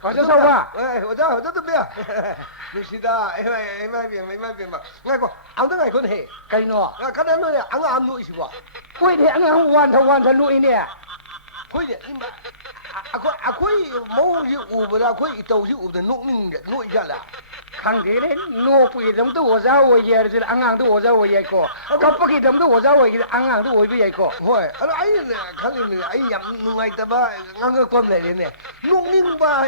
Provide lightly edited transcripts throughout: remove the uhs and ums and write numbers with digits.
我这说话，我这都不要，就是的，没变嘛，我讲，俺都爱看嘿，该喏，看到那俺弄是不？会的，俺完成录音的，会的，你们，可以冇是有不的，可以都是有的弄一下了。看这嘞，弄不给他们都我找我爷的，俺都我找我爷个，搞不给他们都我找我爷，俺都我不爷个。会，哎呀，看你们，哎呀，弄爱的吧，俺个关来的呢，弄吧，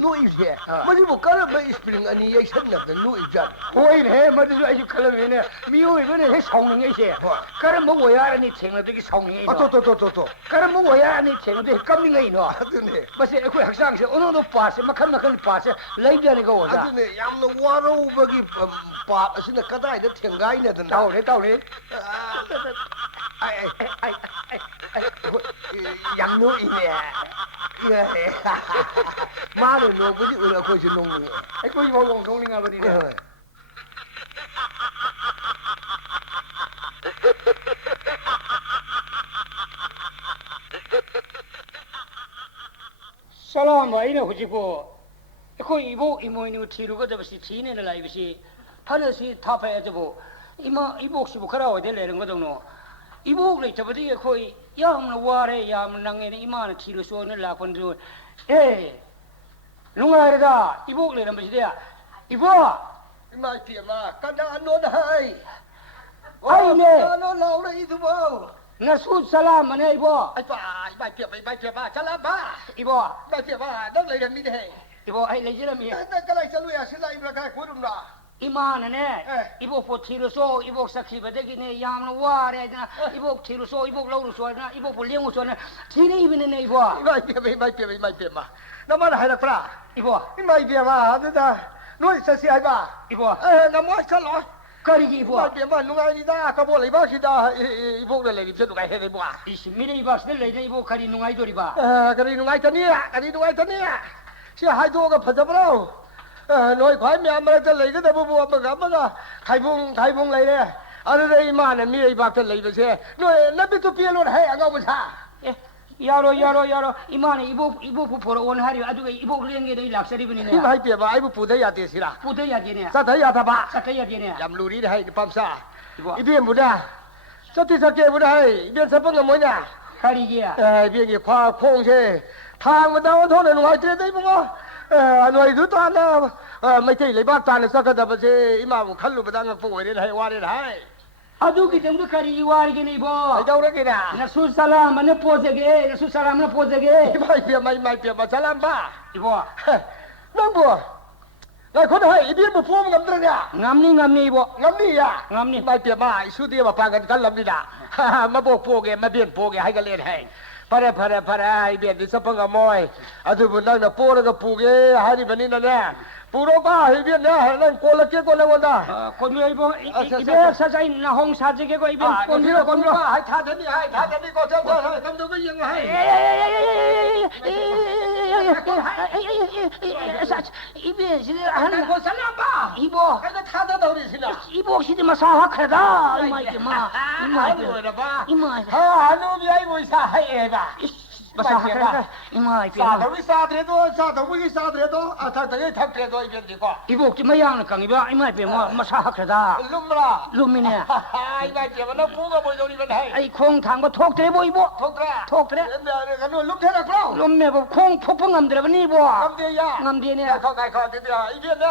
弄一些，我就不干了，没 spring 你也生了的弄一下。会的，我就说就看了没呢，没有一个人还上人一些，可是没我爷你听了这个上人。走，可是没我爷你听了这革命人喏，真的，不是一块学生是，我那巴士，没看巴士，来边那个我真的。那我都不给把现在疙瘩的挺干的，真的。到嘞。养牛一年，妈的牛不是为了过去弄的，过去我弄的啊，不的。Salam baik ni hujan ko. Aku ibu ini tiru ko tapi si ni nilai besi. Hanya si thapa aja bo. Ibu si bukan awak dia lereng ko dong. Ibu ni tapi dia aku yang nawar yang nangge ni iman tiru so ni lapan tu. Lungai dah. Ibu ni nama dia. Ibu. Iman tiama. Kadang anon hai. Hai ni. Anon lau le itu bo. Nasud salam mana ibu? Ibu tiama. Salam ba. Ibu. Ibu tiama. Dah lagi ni deh. Ibu hai lagi lah mi. Dah kalau selalu ya sila ibu kai kurung dah. Iman ne. Ibu pun tiru so, ibu sakit pada gini yang luar ya. Ibu tiru so, ibu lau so, ibu pun liang so. Tiru ibu ni ibu. Ibu tiama. Nama dah ada pera. Ibu. Ibu tiama. Ada dah. Noi sesi ibu. Ibu. Nama salah. Kari ibu. Ibu tiama. Nungai ni dah. Kau boleh ibu kita ibu dah lagi bisa nungai hebat ibu. Isi mila ibu sedang lagi ibu kari nungai tu ibu. Kari nungai tania. Si hai tu ke pada berau. Noi kuai mi amar tu lagi tu bubu apa kaibung lagi deh. Ada deh iman ni ibu tu lagi tu sih. Noi nabi tu pialon hai angau besar. Yaro. Iman ibu pupur on hari. Aduh ibu liang ni laksari bini ni. Ibu hai piapa. Ibu putih ya tiada sila. Putih ya dia ni. Satu ya apa? Satu ya dia ni. Jam luri dah hai di pamsa. Ibu yang muda. Satu sakit muda hai. Ibu siapa ngamunya? Kari dia. Ibu yang kuah kong sih. Thang muda orang tu nungai tiada ibu ko. Noi tu tu ana. Macam lebar tanah sakit apa sih? Imam kalau bedang pun ini hai waris hai. Aduh kita tu kari iwar gini bo. Jauh lagi dah. Nasud salam mana pose ge. Nasud salam mana pose ge. Mai piapa salam ba. Ibu. Nampu. Lai kau dah hai. Ibu yang berform ngambil ni. Ngamni ibu. Ngamni ya. Ngamni. Mai piapa. Isu dia apa kan kalau ni dah. Mabok poge, mabien poge. Hai kalian hai. Para ibu yang siapa ngamoy. Aduh bunda nak poge ke poge. Hari bani nana. Puro ka ibu ni. Nan kolak ke kolak wala. Konyo ibu. Ibu sasai nahong saja ke ko ibu. Konyo. Hai thada ni kau cakap. Kamu tu yang hai. Ibu sini. Kau salam ba. Ibu. Kau thada tahu di sini. Ibu sini masalah kerja. Imai. Anu biar ibu sah hai ba. Masalah kerja. Imai. Sah tu. Atas tak kerja ibu ni ko. Ibu cuma yang nak ibu. Imai pun masalah kerja. Lumra. Lumini. Imai dia mana bunga boleh ni hai. Ai kong thang ko thok tere bo ibu. Thok tere. Kanu lum tere kau. Lum me bo kong phopong ngam tere ni bo. Ngam dia ni. Kau dia ibu ni.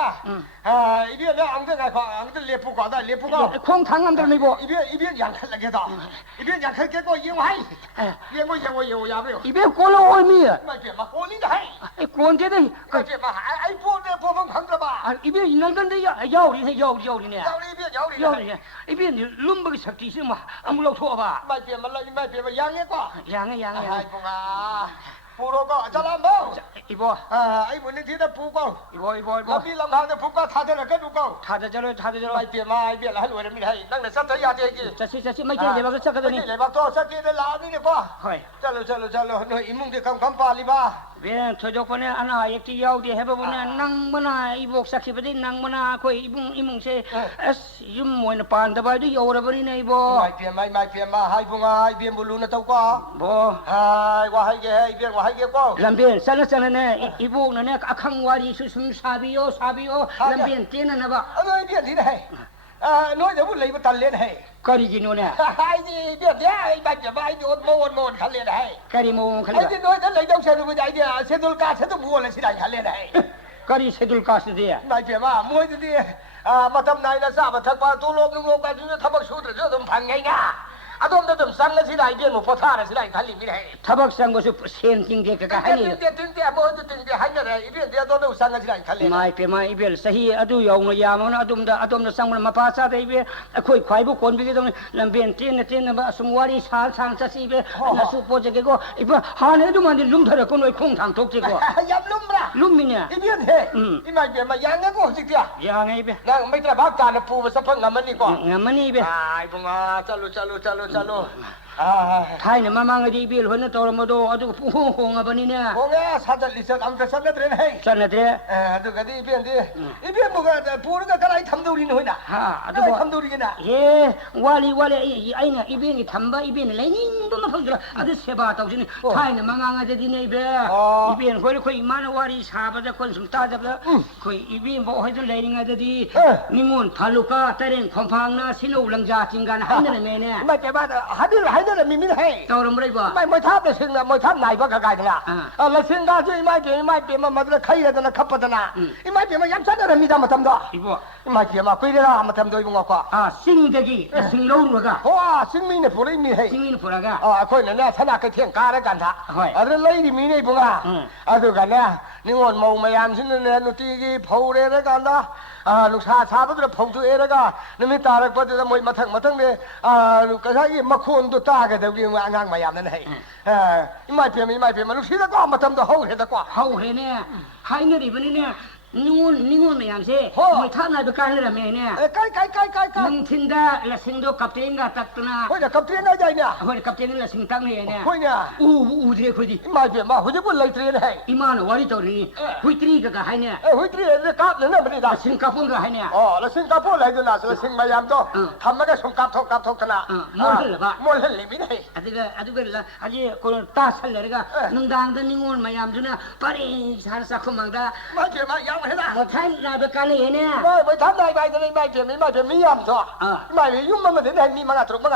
Ibu ni angkat lepu kau dah lepu kau. Kong thang ngam tere ni bo. Ibu yang lagi dah. Ibu yang kerja kau yang hai. Yang ya bro. Ibu kolo oi mi. Imai dia mah kau ni dah hai. Ai kon te dai. Kau dia mah ai pun dia pun khang dah ba. Ibu nan dan dai yau ni ni. Yau ni. Ibu ni lum bagi sakti semua. Amu lau thua ba. Imai dia mah yang ni kau. Yang. Hai bunga. Puro kau jalan bau. Ibu. Ibu ni tidak pukau. Ibu. Tapi lambat dia pukau thada nak kau kau. Thada jalo. Imai dia mah ibu lah luar ni hai. Nang nak satu ya dia lagi. Casi mai ke lebak sakit ni. Lebak tu sakit dia lah ni kau. Hai. Jalo. No imung dia kam pali ba. 왜 저녁번에 하나 액티 야우디 해보면 낭머나 이복 삭히버디 낭머나 그 이뭉세 에스 좀 뭐는 반다바도 여러버리네 이보 ไม่เปลี่ยนไม่เปลี่ยนมาให้พวกไอ้เบียนบุรุษนะเต้าก็ 뭐 ให้ว่าให้แกให้เบียนว่าให้แกก็ 람빈 살라살라네 이복네 악항와리 수숨 사비요 람빈 ጤ나나 봐 เอ้ยเบียนที่ไหนน้อยเดี๋ยวพูดเลยมาตันเล่นให้ 거리기노네 ไอ้นี่เบียนเนี่ยไอ้แบบจะไม่โดนโมนขันเล่นให้ 거리모 ไอ้ 칼라 ที่น้อยนั่นเลยต้องเชิญดูไปไอ้เนี่ยเชิญดูการเชิญดูบัวเลยสิได้ขันเล่นให้ 거리 세둘 가스디야 ไม่เปลี่ยนมามวยที่มาทำนายนะทราบมาทักว่าตัวโลกนึงโลกกันจะทำบักชูแต่เรื่องทำพังไงง่าอาตมจะทำสั่งแล้วสิได้เบียนหมดพอท่าเลยสิได้ขันลิมิตให้ 타박상 것을 센팅데가 ตึง 하니 เตี้ยตึงเตี้ยมันจะตึงเตี้ยให้เนี่ยไอ้เบียนเตี้ยตัวนู้นสั่งแล้วสิได้ขันเล่น 마이 페마 이벨 사히 아두 영어 야모나 아돔다 상물 마파사데 이베 코이 과이부 권비게동 람벤 띠네 바 숨와리 살상 자시베 나수 보제게고 이바 하네도 만디 룸터라 코노이 콩탕 독지고 ยับลุ่มละ 룸미냐 ไอ้เบียนเฮ้ไอ้ไม่เปลี่ยนมายังงั้นก็สิเตี้ย 양에 이베 นั่งไม่ได้พักการปูมาสักพักงามันนี่ก่อน nga마니 이베 ไอ้พวกจัลโล 타이네 마망어디 이벨 허네 또르모도 아두 퐁퐁 아버니네 โอ้แง่สัตว์ลิซ่าอัมจะสัตว์เล่นให้ 짠나데 ดูกันดิเบียนดิไอ้เบียนบอกว่าปูนี่ก็อะไรทำดูดีหน่อยนะ 하 อะไร 아두 ทำดูดีกันนะ 예 와리 아이나 이베니 담바 이베니 레닌도 마펑들어 아두 세바 따우지니 타이네 마망아데디네 이베 이베니 거기 이마나 와리 사바자 건숨 따잡다 거기 이베니 뭐 해도 레닝아데디 니몬 발루카 따렌 컴팡나 시노 울랑자 징간 하늘에 매네 ไม่แต่ว่าให้นั่นมีมิตรให้ 떠오름을 봐 ไม่ทับเลยซึ่งนะไม่ทับไหนก็กลายเป็นละแล้วซึ่งก็ช่วยไม่เปลี่ยนมาตัวใครเลยนะขับปัตนาไม่เปลี่ยนมาย้ำชัดเลยมีทำมาทำด้วย 이거 ไม่เปลี่ยนมาคุยได้ละมาทำด้วยมึงก็ 아 싱대기 싱로우가 เพราะว่าซึ่งมีเนี่ยผู้ใดมีให้ 싱인 보라가 คนเนี่ยชนะก็เที่ยงกาแล้วกันท่าอะไรเลยที่มีในพวกดูกันนะนี่งอนมองมายามซึ่งเนี่ยนุตีกีเผาเรื่องกันนะลูกชาชาพตัวเผาตัวเองแล้วก็นี่มีตาเล็กพอจะมวยมาทั้งเนี่ยลูกกระชากมาคูนตัวตากันเดี๋ยวยิ่งงางมายามนั่นให้ไม่เปลี่ยนมาลูกศิษย์ก็มาทำตัวเขาเห็นตะกว่า 하우헤네 하이너리 이번에네 닝온 매양세 뭐 타나 베간이라 매네 ใกล้ 뭉틴다 라싱도 갑자인가 딱떠나 เฮ้ยกับเตียนได้เนี่ย 허리 갑자인 라싱 땅네네 เฮ้ยเนี่ย 우드레 코디 ไม่เปลี่ยนมาหัวจะพูดเลยเตียนให้ 이만 와리 떠리니 후이트리가 하이네 หัวเตียนเนี่ยกับเนี่ยไม่ได้ด่า 싱가포르가 하이네 อ๋อแล้วสิงคโปร์อะไรกันนะสิงมายามก็ทำไม่ได้สงกับทกขนาดมลเลยไม่ได้ 아두가 아직 그런 따살레가 능당다 닝온 마얌주나 빠리 살사코망다 ไม่เปลี่ยนมายังไม่ได้ 뭐 타임 나베간이네 ไม่ทำได้ไม่เปลี่ยนไม่ยำจ้ะไม่ยุ่งมันถึงได้มีมังตรงสิน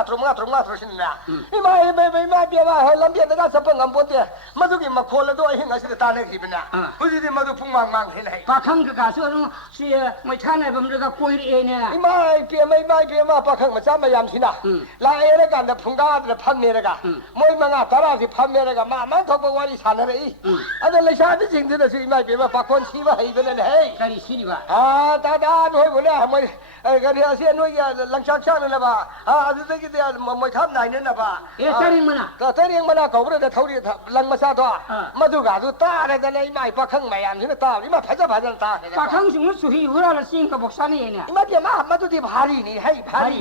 ะไม่เปลี่ยนว่าลำเบียนแต่ก็สับปะงำปนเดียมาดูกี่มาโคแล้วด้วยหิ้งอะไรตาเนี่ยกี่เป็นนะผู้ที่มาดูพุ่งมังเห็นไหม 박항 그 가수는 시에 뭐 차내 범들가 꼬이리에네 ไม่เปลี่ยนมาปะขังมาซ้ำมายำสินะลาเอรกันแต่พุ่งก้าแต่พันเมรกันมวยมังตาราสิพันเมรกันมันทบวารีสันอะไรอันนั้นเลยชาติจริงที่เราสิไม่เปลี่ยนมาปะคนชีวะให้เป็นอะไร 가리 시리가 ตาหน่วยหมดเลยมวยกันที่อาเซียนหน่วยหลังช่างนั่นแหละป่ะอาทิตย์ที่มวยทับไหนนั่นนะป่ะ 예 따링만아 ก็แต่เรียงมันก็ไม่ได้เท่าที่หลังมาซาตัวมาดูกันดูตาอะไรแต่ในไม่ปะขังไม่ยำสินะตานี่มาพัฒนาตา 박항 중은 수희 후라를 싱가 복산이에네 มาเปลี่ยนมาดูที่พารีนี่ให้พารี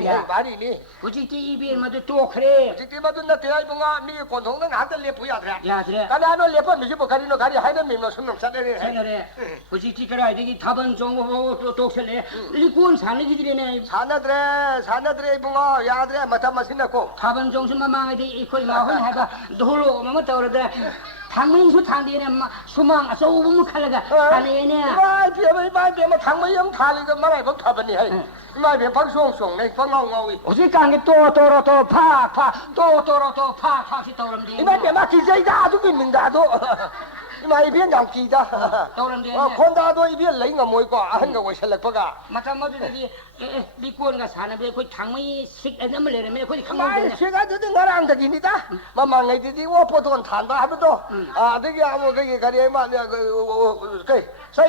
นี่ 부지티 이비엔 마도 또 그래 จริงๆมาดูนั่นที่ไอ้พวกมีคนท้องนั่งหาแต่เลี้ยผู้ยาแท้ 야 그래 การนั้นเลี้ยผู้ไม่ใช่พวกการนี่การให้นั่นมีมันสนุกสนานเลย 채널에 부지티 그래 되기 답은 정보 또 독설래 리콘 산리기들이네 ชานาเดรพวกยาเดรมาทำมาสินะกู 답은 정신만 망해도 이코이 마흔 해가 돌로 오면 떠오르대 당민수 당디네 수망 쏘우면 칼라가 하네네 ไม่เปลี่ยนมาทางไม่ยังทาเลยก็ไม่ได้ผมทำแบบนี้ให้ไม่เปลี่ยนพังส่งในพังเงาอีก 어디 간게 또 팍팍시 떠오름디 ไม่เปลี่ยนมากี่ใจด่าทุกคนด่าตัวไม่เปลี่ยนอย่างกี่ด่า 떠오름디 คนด่าตัวเปลี่ยนไหลงมวยกว่าหันกับว่าเฉลยปะกะ 마찬가지로 리콘가 사는데 그 장미 식에는 내려면 그 ไม่ 강원도네 เชื่อกันถึงงานแต่กินนี่ตามาไงที่ว่าพอตอนทานบ้าไม่ต้องเด็กอย่างว่าก็ยังกันยังมาเนี่ยก็ใช่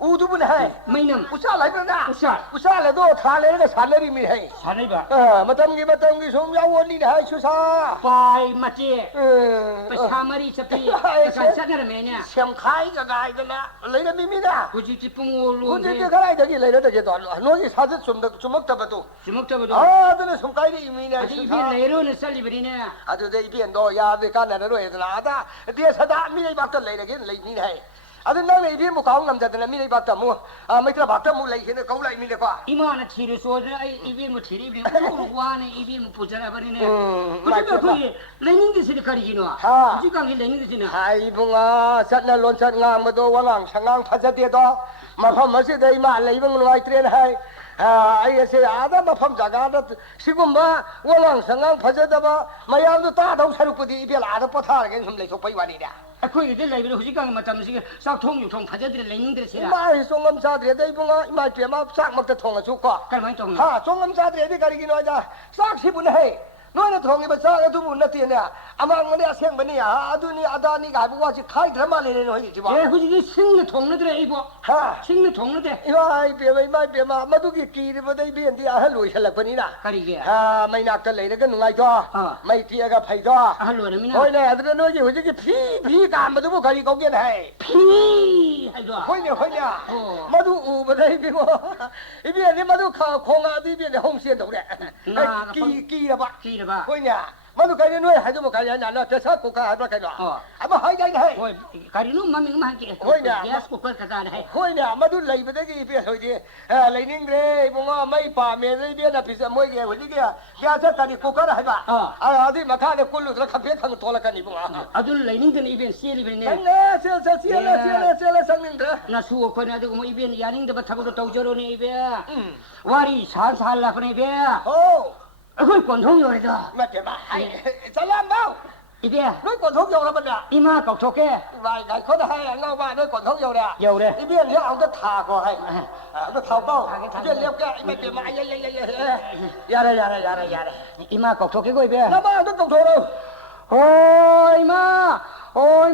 우두분 해. 마이남 우사 라이브나. 우사. 우사래도 탈래가 산내리 미해. 사내봐 마tam기 소미야원이 해 수사. 빠이 맞지 사마리 잡히 산사나라 매냐 샘카이가 가이드나. 레이나 미미나. 구지지 뿡올로 근데 가라이 되기 레이나 되게도 너희 사드 좀 주먹다봐도. 주먹잡아도 아, 너네 손가락이 이미네. 아주 이비 레로는 살리버리네 아주 내 입에 너 야들 까나로 해도 아다. 뒤에서다 미래 박도 레이나긴 레이니네. 아들 나는 입에 뭐 가운 남자들 미래 박도 뭐아 mấy 박도 뭐 레이는 거울 레이니네 봐. 이마나 치료 소들 이비 뭐 치리비 와네 이비 뭐 부자라 버리네 맞아. 그러면 그 레닝드 시리 가리기노 아. 지강이 레닝드 시네 아이붕아 삿나 론삿 ngang 와랑 상강 파자대도 마팜 마시대 이마 레이붕 누아이 트레인 하이 아이세 아다 마팜 자가다 시금바 와랑 상강 파자다바 마야도 따다우 사룩부디 이별 아다 포타르게 좀 레속 바이와니랴 아그 이들 라이브로 후지강 맞다면서 싹통 유통 파자들이 레닝드 시라 이마 송엄사드레 이붕아 이마 뼈마 싹 먹다 통아 줄까 갈만 좀 하 송엄사드레 가리기노 하자 싹 시분해 너는 통이바 싹 두분 나티냐 아망은에 생번이야 아두니 아다니 가부와지 카이 드라마 내는 거지 봐 예 후지기 승리 통로들에 이보 하 승리 통로대 이마이 뼈마 마두기 끼리보다 이비엔디 아할로 헬락번이나 가리게 아 마이나까 레이가 누가이도 마이티아가 파이도 아할로라미나 호이네 아들은 너지 호지기 피가 안 받고 가리 거기는 해 피 하이도 호이네 마두 우보다 이비고 이비엔디 마두 공아도 이비엔디 홍시엔도 그래 끼라 봐 끼라 호이냐 마두 가리 너희 하지 뭐 가리 하냐 너 대사 고가 하다 가리 아마 하이가이 해 ôi cái nó mà mình mang cái Thôi nè. gas của con cả này 호이냐 마두 레이보다 이비 호이지 레이닝 그래 뭔가 마이 밤에 이비엔나 비싸 뭐게 호지기 야서 가리 고가라 해봐 어디 마카네 꼴로 들어 카페 타고 돌아가니 뭔가 아들 레닝든 이벤 시리 베네 네, 세라 상님들. 나 수고 거나 되고 뭐 이벤 야닝도 바타고 도저로네 이벤 와리 살살라 거네 이벤 오, 그걸 권통 요래다 맞게 봐. 잘람 봐. 이벤 너희 권통 요라 봤냐? 이마 꺾게 Vài ngày có hai anh ngao ba đứa còn không nhiều nè. Nhiều đấy. Cái biên liệu ông đất thả của hay. Nó thảo bao. Thả cái thằng Biên này. liệu cái mày tiền mãi Ra đây. 이마 꺾게 거 이벤 Nó bao nó cộng thổ đâu. ôi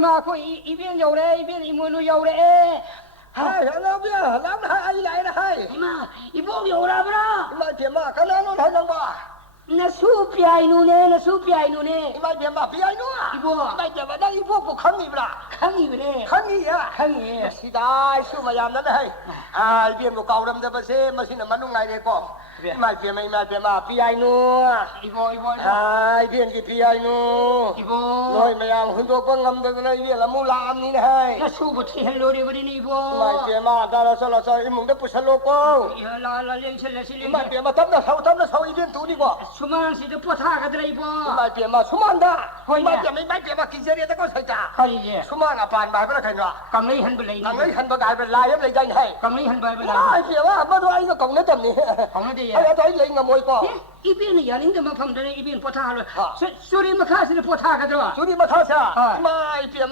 mà có 이벤 요래 이벤 이모노 요래 Hai thằng nó biết lắm hai anh lại là hai. 이마 이봉 요라 브라 Mày tiền mà cái nó thấy không ba. 나 수피아이 누네 나 수피아이 누네 Mày tiền mà phía anh nữa. 이거 Mày tiền mà đang đi vô cuộc khăn gì mà. 강이 그래 Khăn gì à? 강이 시다 수마 얌나 hay. 아, 비엔 뭐 가오람 잡아세 마시나 만ung ngai de ko. Mai biên mà piai nữa. 이거 아, biên cái piai nữa. 이거 Rồi mày ăn hơn đôi con ngâm được này biên là mu làm ni hay. 나 수부터 헬로리 버리니 Mai 이거 biên mà ta là sao im mùng đất pusalo ko. 야라라 렌실라 실리 Mai biên mà tắm là sau biên tú đi qua. 수만 시도 포타 가더라 이거 Mai biên mà sumanda. Thôi Mai nha. biên mà kinh tế ta có sai ta. 가리지 Sumanda pan bài phải thành rồi. 강리 한 벌레 Thằng ấy hành bạc gài bên lai lấy danh hay. 강리 한 벌레 Mai biên mà đâu anh có cộng nó tầm ni. 강리대 Ai thấy lấy ngầm môi co. 이비는 야링도 맘fam들에 이비는 포타 하러 소리 마카스를 포타 가더라 Suri mà khá sao? Mai biên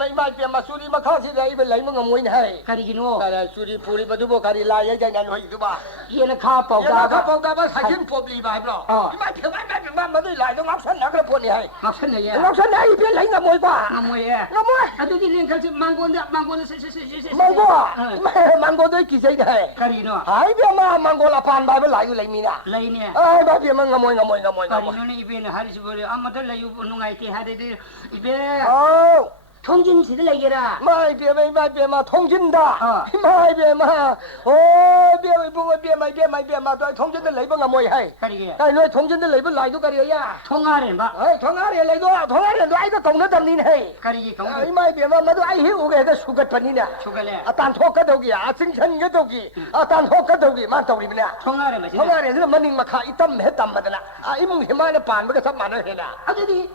mà suri mà khá gì đấy bên lấy mà ngầm môi hay. 가리기노 Cái suri puri mà du cái lai lấy danh này thứ ba. 얘는 가빠가 Cái phong ta bắt phải kiếm phộp lì bài đó. Mai biên mà đi lại nó ngóc sân nó cái phộp này hay. 막 쳤네 Ngóc sân này biên lấy ngầm môi qua. 뭐야 Ngầm môi. 아들이 랭칼지 망고는 Mango đấy kỳ gì đấy. 가리노 Hai biên mà mango là pan bài bên lại lấy mina. 라이네 Ai ba biên mà ngầm môi. 가리노는 이비는 하리스 버려 아마들 라유 누가이티 하데들 이베 Oh. 통진 시들 얘기라 Mai biên mà thông tin đã. Mai biên mà biên mà tôi thông tin lấy bằng ngầm môi hay. 가리게 Cái nơi thông tin lấy bên lại tôi cái gì à? 통화를 봐 Thông á lấy đó, thông á lấy cái công nó tầm ni hay. 가리게 Ai 강도 mai biên mà tôi ai hiểu cái sugar phần ni nè. 초갈래 Tan thuốc cái đâu kì, sinh chân cái đâu kì, tan thuốc cái đâu kì, mang tàu đi bên nè. 통화를 마시 Thông á này rất là mình mà khai tâm hết tâm mà thế nè. Im mùng mai nó bàn với cái sắp mà nó thế nè. 아들이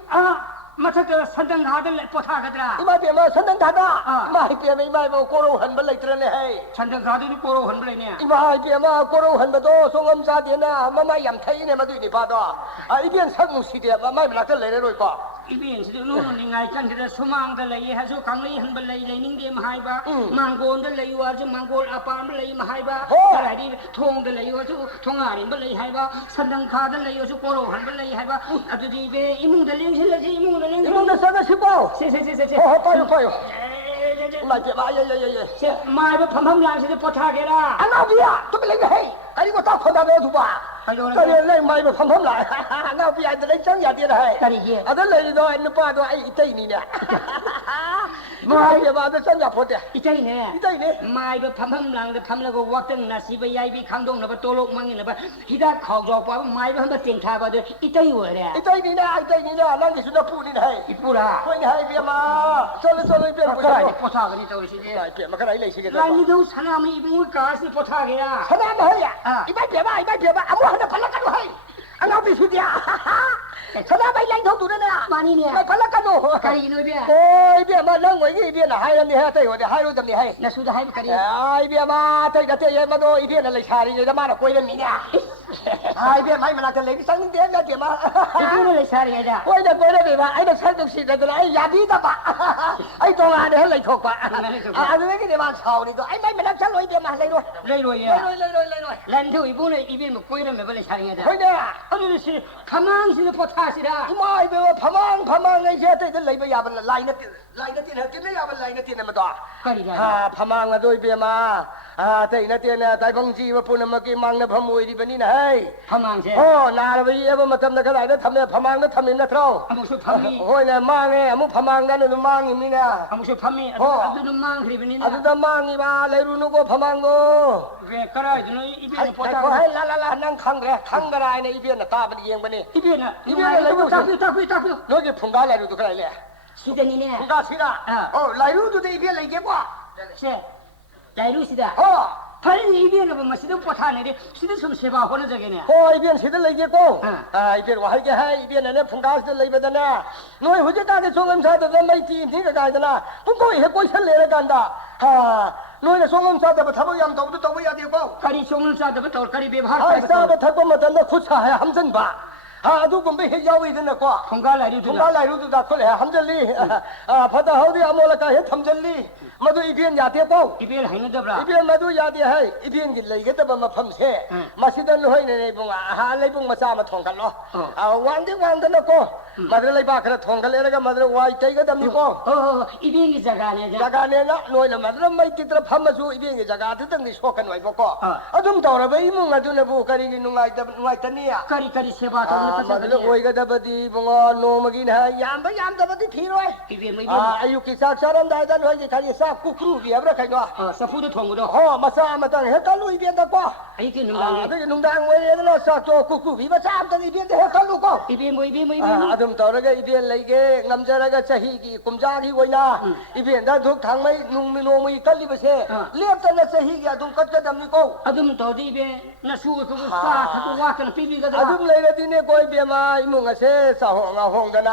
마차가 산당 가들 포타 가더라 Mai biên mà sân đánh thật đó. Mai biên mà cô đâu hận bên lấy trên này hay. 산당 가들이 꼬로 헌블레냐 Mai biên mà cô đâu hận bên đó, xong âm ra tiền nè, mà mai yểm thấy này mà tụi đi phá đó. Ai biên sắc mùng xì tiền mà mai mình cái lấy rồi có. 이비엔 시도 노는 ngay 간데 소망들 레이 하소 강리 헌블 레이 레닝데 마하이바 망고들 레이 와지 망골 아빠들 레이 마하이바 자라디 통들 레이 와서 통아리 벌 레이 하이바 산당 가들 레이 와서 꼬로 헌블 레이 하이바 아두디 이베 이몽들 랭실레지 이몽들 랭실 Im mùng nó sân nó xí bao. 세세세세 Payo. มาเจ็บมาเย่ เช่ไม้ไปพัมลางสิปะทาแกล่ะ อันนั้นพี่อ่ะต้องไปเล่นให้ไอ้นี่ก็ต้องคนทำเองถูกป่ะก็เรียนเล่นไม่แบบพัมหลายงั้นพี่อาจจะเล่นจังอย่าเดียดให้ กะดิเย่ อันนั้นเลยโดนนึกว่าตัวไอ้อีเต้นี่เนี่ยมาเจ็บมาจะจังอย่าพอด อีใจเนี่ย อีเต้นี่ ไม้ไปพัมลางไปพัมแล้วก็วักตั้งนาสีไปใหญ่ไปข้างดงนะไปโตโลกมังนี่นะไปฮิดาขอกจอกว่าไม้ไปพัมเตียงทาไปด้วยอีใจอยู่เลย ไอ้เต้นี่นะไอ้เต้นี่นะนั่งที่สุนัขพูดนี่ให้ อีปูรา พูดนี่ให้เบียมาโซลเปลี่ยนผู้ ก็ ชาย ได้ปะทากันนี่ตัวสิเนี่ย เปลี่ยนมาขนาดไหนสิกัน ลายนี้ดูสนามอีปูกาสิปะทาแกล่ะ ขนาดไหนอ่ะอีไม่เปลี่ยนมาอีไม่เปลี่ยนมาเอาหัวหันไปแล้วกันให้อันนั้นพี่สุดยาขนาดไม่เล่นเท่าตัวนั่นน่ะ มานี่เนี่ย ไม่พลังกันดู กะดิเลยเบี้ย โอ้ยเบียมานั่งไว้ยี่เบียน่ะให้แล้วนี่ให้เต้หัวเดี๋ยวให้รู้จำนี่ให้ น่ะสุดท้ายกะดิ ไอ้เบียมาเต้เต้ยังมาดูอีเบียน่ะเลยชาดิเลยมาหน่ะคุยเรื่องนี้เนี่ยไอ้เบียไม่มาละกันเลยสั่งเดี๋ยวเดี๋ยวมา อีปูเลยสารีจ้ะ คุยเดี๋ยวคุยเดี๋ยวมาไอ้เด็กสั่งตุ๊กสิเดี๋ยวไอ้ยาดีตะปะไอ้ตรงนั้นเดี๋ยวเลยถูกปะอันนี้ก็เดี๋ยวมาเช่าดิตัวไอ้ไม่มาละฉันเลยเบียมาเลยด้วย เลยเลย เลย แล่นที่อีปูเลยอีเบี้ยมาคุยเรื่องไม่เป็นสารีจ้ะ คุยเนี่ย อันนี้สิขมังสิปะทาสิดา ไม่เบียพมังไอ้เจ้าเต้จะเลยไปยาบันไล่เนี่ยไล่เนี่ยที่ไหนที่ไหนยาบันไล่เนี่ยที่ไหนมาตัว กะดิจ้ะ พมังมาด้วยเบียมาเต้เนี่ยที่เนี่ยไต้บังจีมาพูนมากิมังเนี่ยพมวยดีบันนี่นะเฮ้ย ขมังสิ โอ้นาเราไปเยี่ยมมาทำในขณะนั้นทำเนี่ยพมังนั้นทำเนี่ยนะท้อง อามุสุพามี โอ้ยเนี่ยมังไงมุพมังนั้นเนี่ยมังอย่างนี้นะ อามุสุพามีอัตุนมังครีบนี่ อั นะ นนั้นมังอีบ้าเลยรู้นุก็พมังโง่ เวกระไรจนอีเบี้ย ไอ้ ปะทา ก็ให้ละนั่งคังเลยคังกระไรในอีเบียนตาเป็นเอียงบันนี่ อีเบี้ยน่ะอีเบี้ยอะไรกูตาฟิตา น้อยจะพุ่งก้าอะไรดูตัวใครเลย สิเดนี่เนี่ย พุ่งก้าสิละโอ้ไหลรู้ตัวอีเบียนอะไรเก็บวะ เช่ใจรู้สิดา โอ้ พารีอีเบี้ยน่ะมาสิเดปะทาเนี่ยสิเดสมเสบาคนจะกันเนี่ย โอ้อีเบียนสิได้เลยเก็บกูอีเบียนว่าให้แกให้อีเบียนเนี่ยพุ่งก้าสิเลยไปแต่เนี่ยน้อยหัวใจตาที่ส่งเงินชาแต่ไม่ตีนี่ก็ได้แต่นะพุ่งก้อยให้ก้อยเฉลี่ยกันด่าน้อยเนี่ยส่งเงินชาแต่ทำยังตัวไม่ยากเดียวกู กะดิชงซาแต่ตัวกะดิเบบา ไอ้ซาแต่ทำก็มาแต่เนี่ยคุ้ชาให้ทำจนบ้าดูกูไม่เห็นยาวอีกนะกว่า คงกะไหลดู พุ่งก้าไหลรู้ตัวคนเลยทำจนลีพอตาเขาที่อโมลกาเห็นทำจนลีมาดูอีเบียนยาเดียวกู อีเบี้ยให้เงินจับละ อีเบียนมาดูยาเดียวให้อีเบียนกินเลยก็จะมาพัมเช่มาสิดันน้อยในปุ่งอะไรปุ่งมาซามาทองกันเนาะวันที่วันนั้นก็มาเลยบ้ากันทองกันเลยแล้วก็มาเลยว่าใจก็ดำนี่ก็ โอ้อีเบี้ยกี่จักรเนี่ย จากการเนี่ยนะน้อยละมาแล้วไม่ติดระพัมมาสู่อีเบียนกี่จากการที่ตั้งที่ชกกันไว้พวกก็จุ่มต่อระเบิดมุ่งกันจุนบุกรีนุ่งไงตันเนี่ย กะดิเสบาตัวนี้ มาเลยโอ้ยก็จะปฏิปุ่งโนมกินให้ยามจะปฏิทีร้อย อีเบี้ยไม่เบี้ย อายุกิสักสารได้ดันไว้ที่ใครจะสักกุครูเบียบแล้วใครก็ สะพูดทองกูดอก อ๋อมาซามาตั้งเฮกัลุอีเบียนตะก้อ ไอ้ที่นุ่งดัง 这个弄单位的那啥做姑姑，一把咱们一边的还看路高。 อีเบี้ยอีเบี้ย 啊，咱们到那个一边来个，俺们在那个这些个公家的位呢，一边咱从堂妹弄没干里不些，连着那这些个都跟着咱们高。 အဒုံတော်ဒီပဲနဆူကကစာခကဝါကန်ပြပြက 啊， ဒါ 咱们来个的呢，过一边嘛，一梦个些啥红的呢？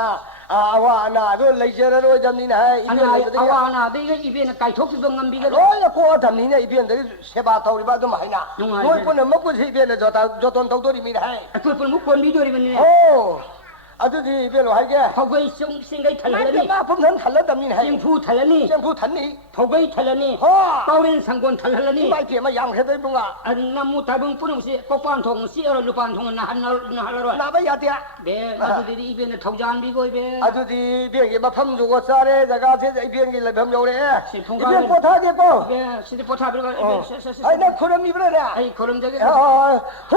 啊，哇，那都来些了都咱们呢，一 အ 边 နာ 来个 အဝါနာဒီကဤပဲကိုက်ထုတ်ပြငမ်ဘီက 哦呀，过咱们呢一边的十八头的吧都买呢，我不能没过这边的就当到里面的还。 အကွပွန်မှုကွန်ဘီဒိုရီမနေ 哦，啊，这是边路还个。 ဖောက်ကွေးရှုံစင်ကိတ်ထလ 那 လ 边 နီ 嘛，不能谈了咱们还。 စင်ဖူထလနီ 先不谈你。 ဖောက်ကွေးထလနီ 哦。 ပေါရင်ဆန်ကွန်ထလနီ 买点嘛，养黑的不啊？ အနမူတဘုံပုနုစီပေါပန်ထုံစီရလူပန်ထုံနာဟနာဟလရ 哪个呀的？ ဘဲအဒူဒီဤပဲထောက်ကြံဘီကိုပဲ 啊，就是边个嘛，他们如果啥的，这个这一边个来朋友的，一边过他的不？ ဘဲစီပေါ်ထားပြီးတော့ 哦。哎，那可能米不来的。 အဲ့ခေါလုံကြက 啊，呼。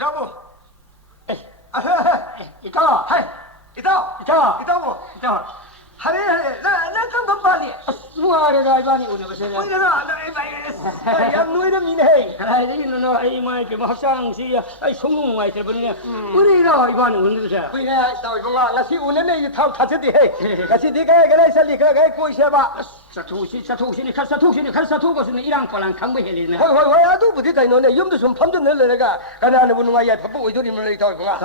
要不？哎，啊嘿嘿，一到嘿，一到，一到一到不？一到还得那刚刚把你， မွာရဒါဘာနီဦးနေပါစေ 为了那哎呀，弄的米呢？ အဲ့ဒီနော်အဲ့မိုင်းကမဟဆောင်စီအဲ့ဆုံးလုံးဝိုင်းတယ်ဘယ်နဲ့ဦးရီတော့ဘာနုန်းနေစား 为了到一个啊，那是我那一套他这的嘿，那是这个来这里个过一些吧。 စထုစီနေခတ်စထုစီနေခတ်စထုကိုစနေအီရန်ပလန်ခံဘဲလေနေ 会啊，都不得在弄呢，用的什么旁边的那个，刚才那不弄啊，也不会做你们那套一个啊。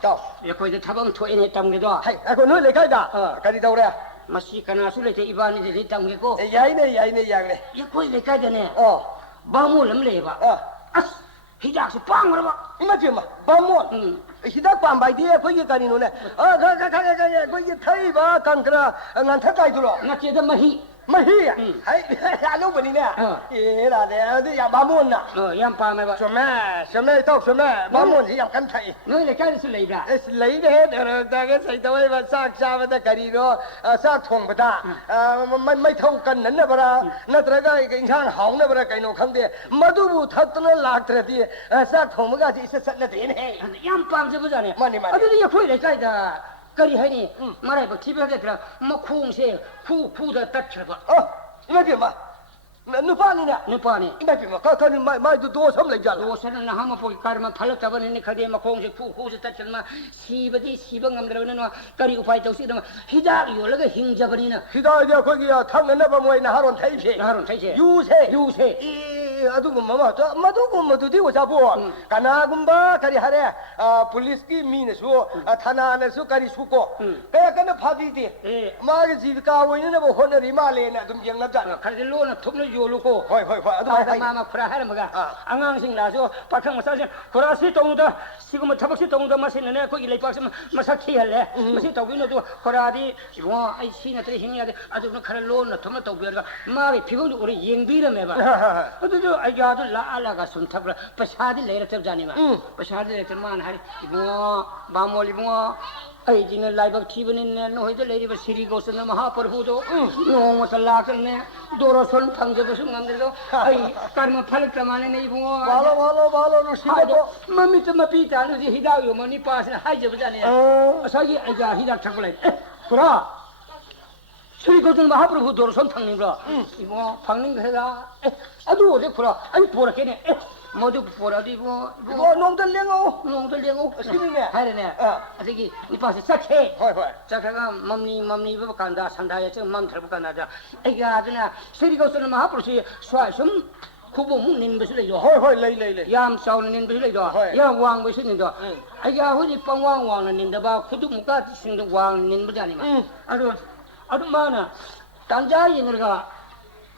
到， ရခွေတဲ့ထဘံထွေးနေတမ်ကေတော့ 嘿，那个弄来开的，赶紧到了。 မရှိကနာဆုလေတဲ့အီဘာနေတဲ့တမ်ကေကို 压呢，压呢，压呢。 ရခွေလေကြတဲ့နဲ့ 哦， ဘာမို့လမလေပါ 啊， အဟိဒါစပန်းရပါ 你们听嘛，帮忙。 อืม 现在关白的，可以干你弄呢。啊，看，可以抬吧，干个了，俺太盖住了。 ငါကျေတဲ့မဟိ မဟေးဟဲ့အလုပ်ပနေနဲ့အေးလာတယ်အဲ့ဒါဘာမွန်းနာ ရမ်းပါမယ်ပါ 什么တော့什么ဘာမွန်းကြီးရောက်ကန်ထိုင် နော်လေကဲစလေးပြ လိမ့်တယ်တာကစိတ်တော်ပဲစရှာမတဲ့ကရီတော့စထုံပတာไม่เท่ากันนั่นนะบรานัตระก็กินข้างหองนะบราไก่นขังเดียมาดูบุทัตนะลากตระดีสะထုံမကကြီးဆက်ဆက်နဲ့တင်ဟဲ့ ရမ်းပါစပစနဲ့အဲ့ဒီရခွေးလေကြိုက်တာကရီဟဲ့นี่မရိုက်ပါတိပြတဲ့ကမခုံစေဖူးတဲ့တက်ချက်ပါ အော်ဒီမပြမနုပါနေနဲ့ နေပါနေ ဒီမပြမခါမိုက်တို့ဆမ်လိုက်ကြလား dosa na hama po karma phalak taban ni khade ma khong se khu se tachal ma sibadi siba ngam dra na kari upai tausi da hida yo laga hing jabani na ခိတော်ရခွင့်ကြီးထန်းနဲ့ပမွေးနာဟာရွန်ထိုင်ဖြစ် haron thai che ယူစေ အေးအတူမမမတူကမတူဒီဝချဖို့ကနာကုမ်ဘာခရီဟာရဲpolice ki mi ne so thana ne so kari su ko kaya kana phadi de ma ge jivika win ne bo hon ri ma le na dum jeng na jan khade lo na thum lo yo lo ko ဟိုအတူ ma ma khra ha ma ga angang sing la so pakhang ma sa se khra si tong da sigum thabak si tong da ma sin ne ko i lai pak ma sa thi hal le ma si tong no to khra di wa ai si na tre hing ya de adu na khra lo na thum na tong bi ga ma ge phigong du ori yeng bi le me ba adu do ai ya do la ala ga sun thak la pasadi le ra tab jani ma pasadi le tab man hari ibo ba mo li bo ai jin lai bak thi bani ne no hoi de le ri ba siri go sun maha prabhu do no ma sa la kan ne doro son thang je ba su ngam de do ai karma phal kramane ne ibo ဘာလို့လို့ရှိတော့ mami to mapi ta lu di hidao yo mani pas na hai je ba jani asa ji ai ja hidao thak lai kura Sri Gautam Mahaprabhu dorson thangning bra ibo phangning khera adu de kura ai pora ke ne modu pora di bo ဘောနုံတလင်းအောင် nong de leng o Sini ne? hai ne asa gi ni pas sakhe ဟို sakha ga mamni ba kanda sanda ya che mam thar ba kanda ja ai ga na Sri Gautam Mahaprabhu swa sum khubo mu nin ba su le yo ဟိုလိ yam saw nin ba su le do yam wang ba su nin do ai ga hu ni pang wang nin da ba khudu mu ka sing da wang nin ba jani ma adu mana tanja yin ga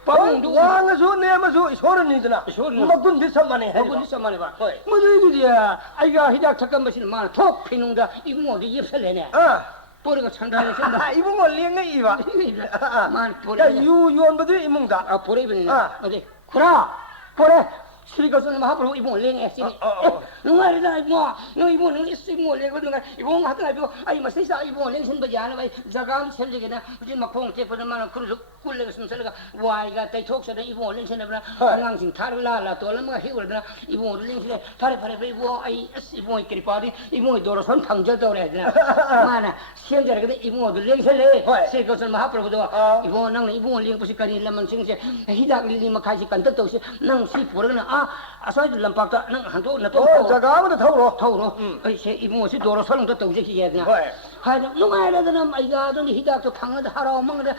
ဘာလို့ဝါငဆိုနေမဆိုဆိုရနေသလားမကွန်းဒီစမနေဟဲ့ ko ni samane ba mo ni dia ai ga hida thakam ba sin ma thok phinung da imu di yip sele ne အာ pore ga chanda le sin da အီဘုံလင်းနေပါ man pore ယူယွန်ဘဒအီမုံတာ pore bin ade khura pore Sri Gautam Mahaprabhu ibu leng sini nungai da ibu no ibu no ibu leng ko nungai ibu ngat na ibu ai masai sa ibu leng sin ba jana bai jagam sel je na ji makhong che pa ma khur kul le sun sel ga wai ga tai thok sa da ibu leng sin na angang sing thar la to la ma hi ur na ibu leng sin thare ibu ai ibu kripa di ibu dor son thang je do re na ma na sian je ga ibu leng sin le Sri Gautam Mahaprabhu do ibu nang ibu leng pusi kari lamang sing se hidak li ma khai si kan to si nang si pura na asai lampak ta nang hanto na to ဇကားမထောက်တော့ thau no ai se ibu si doro salung ta tau je ki yet na hai no ngai la na ai ga to ni hidak to phang da haro mang da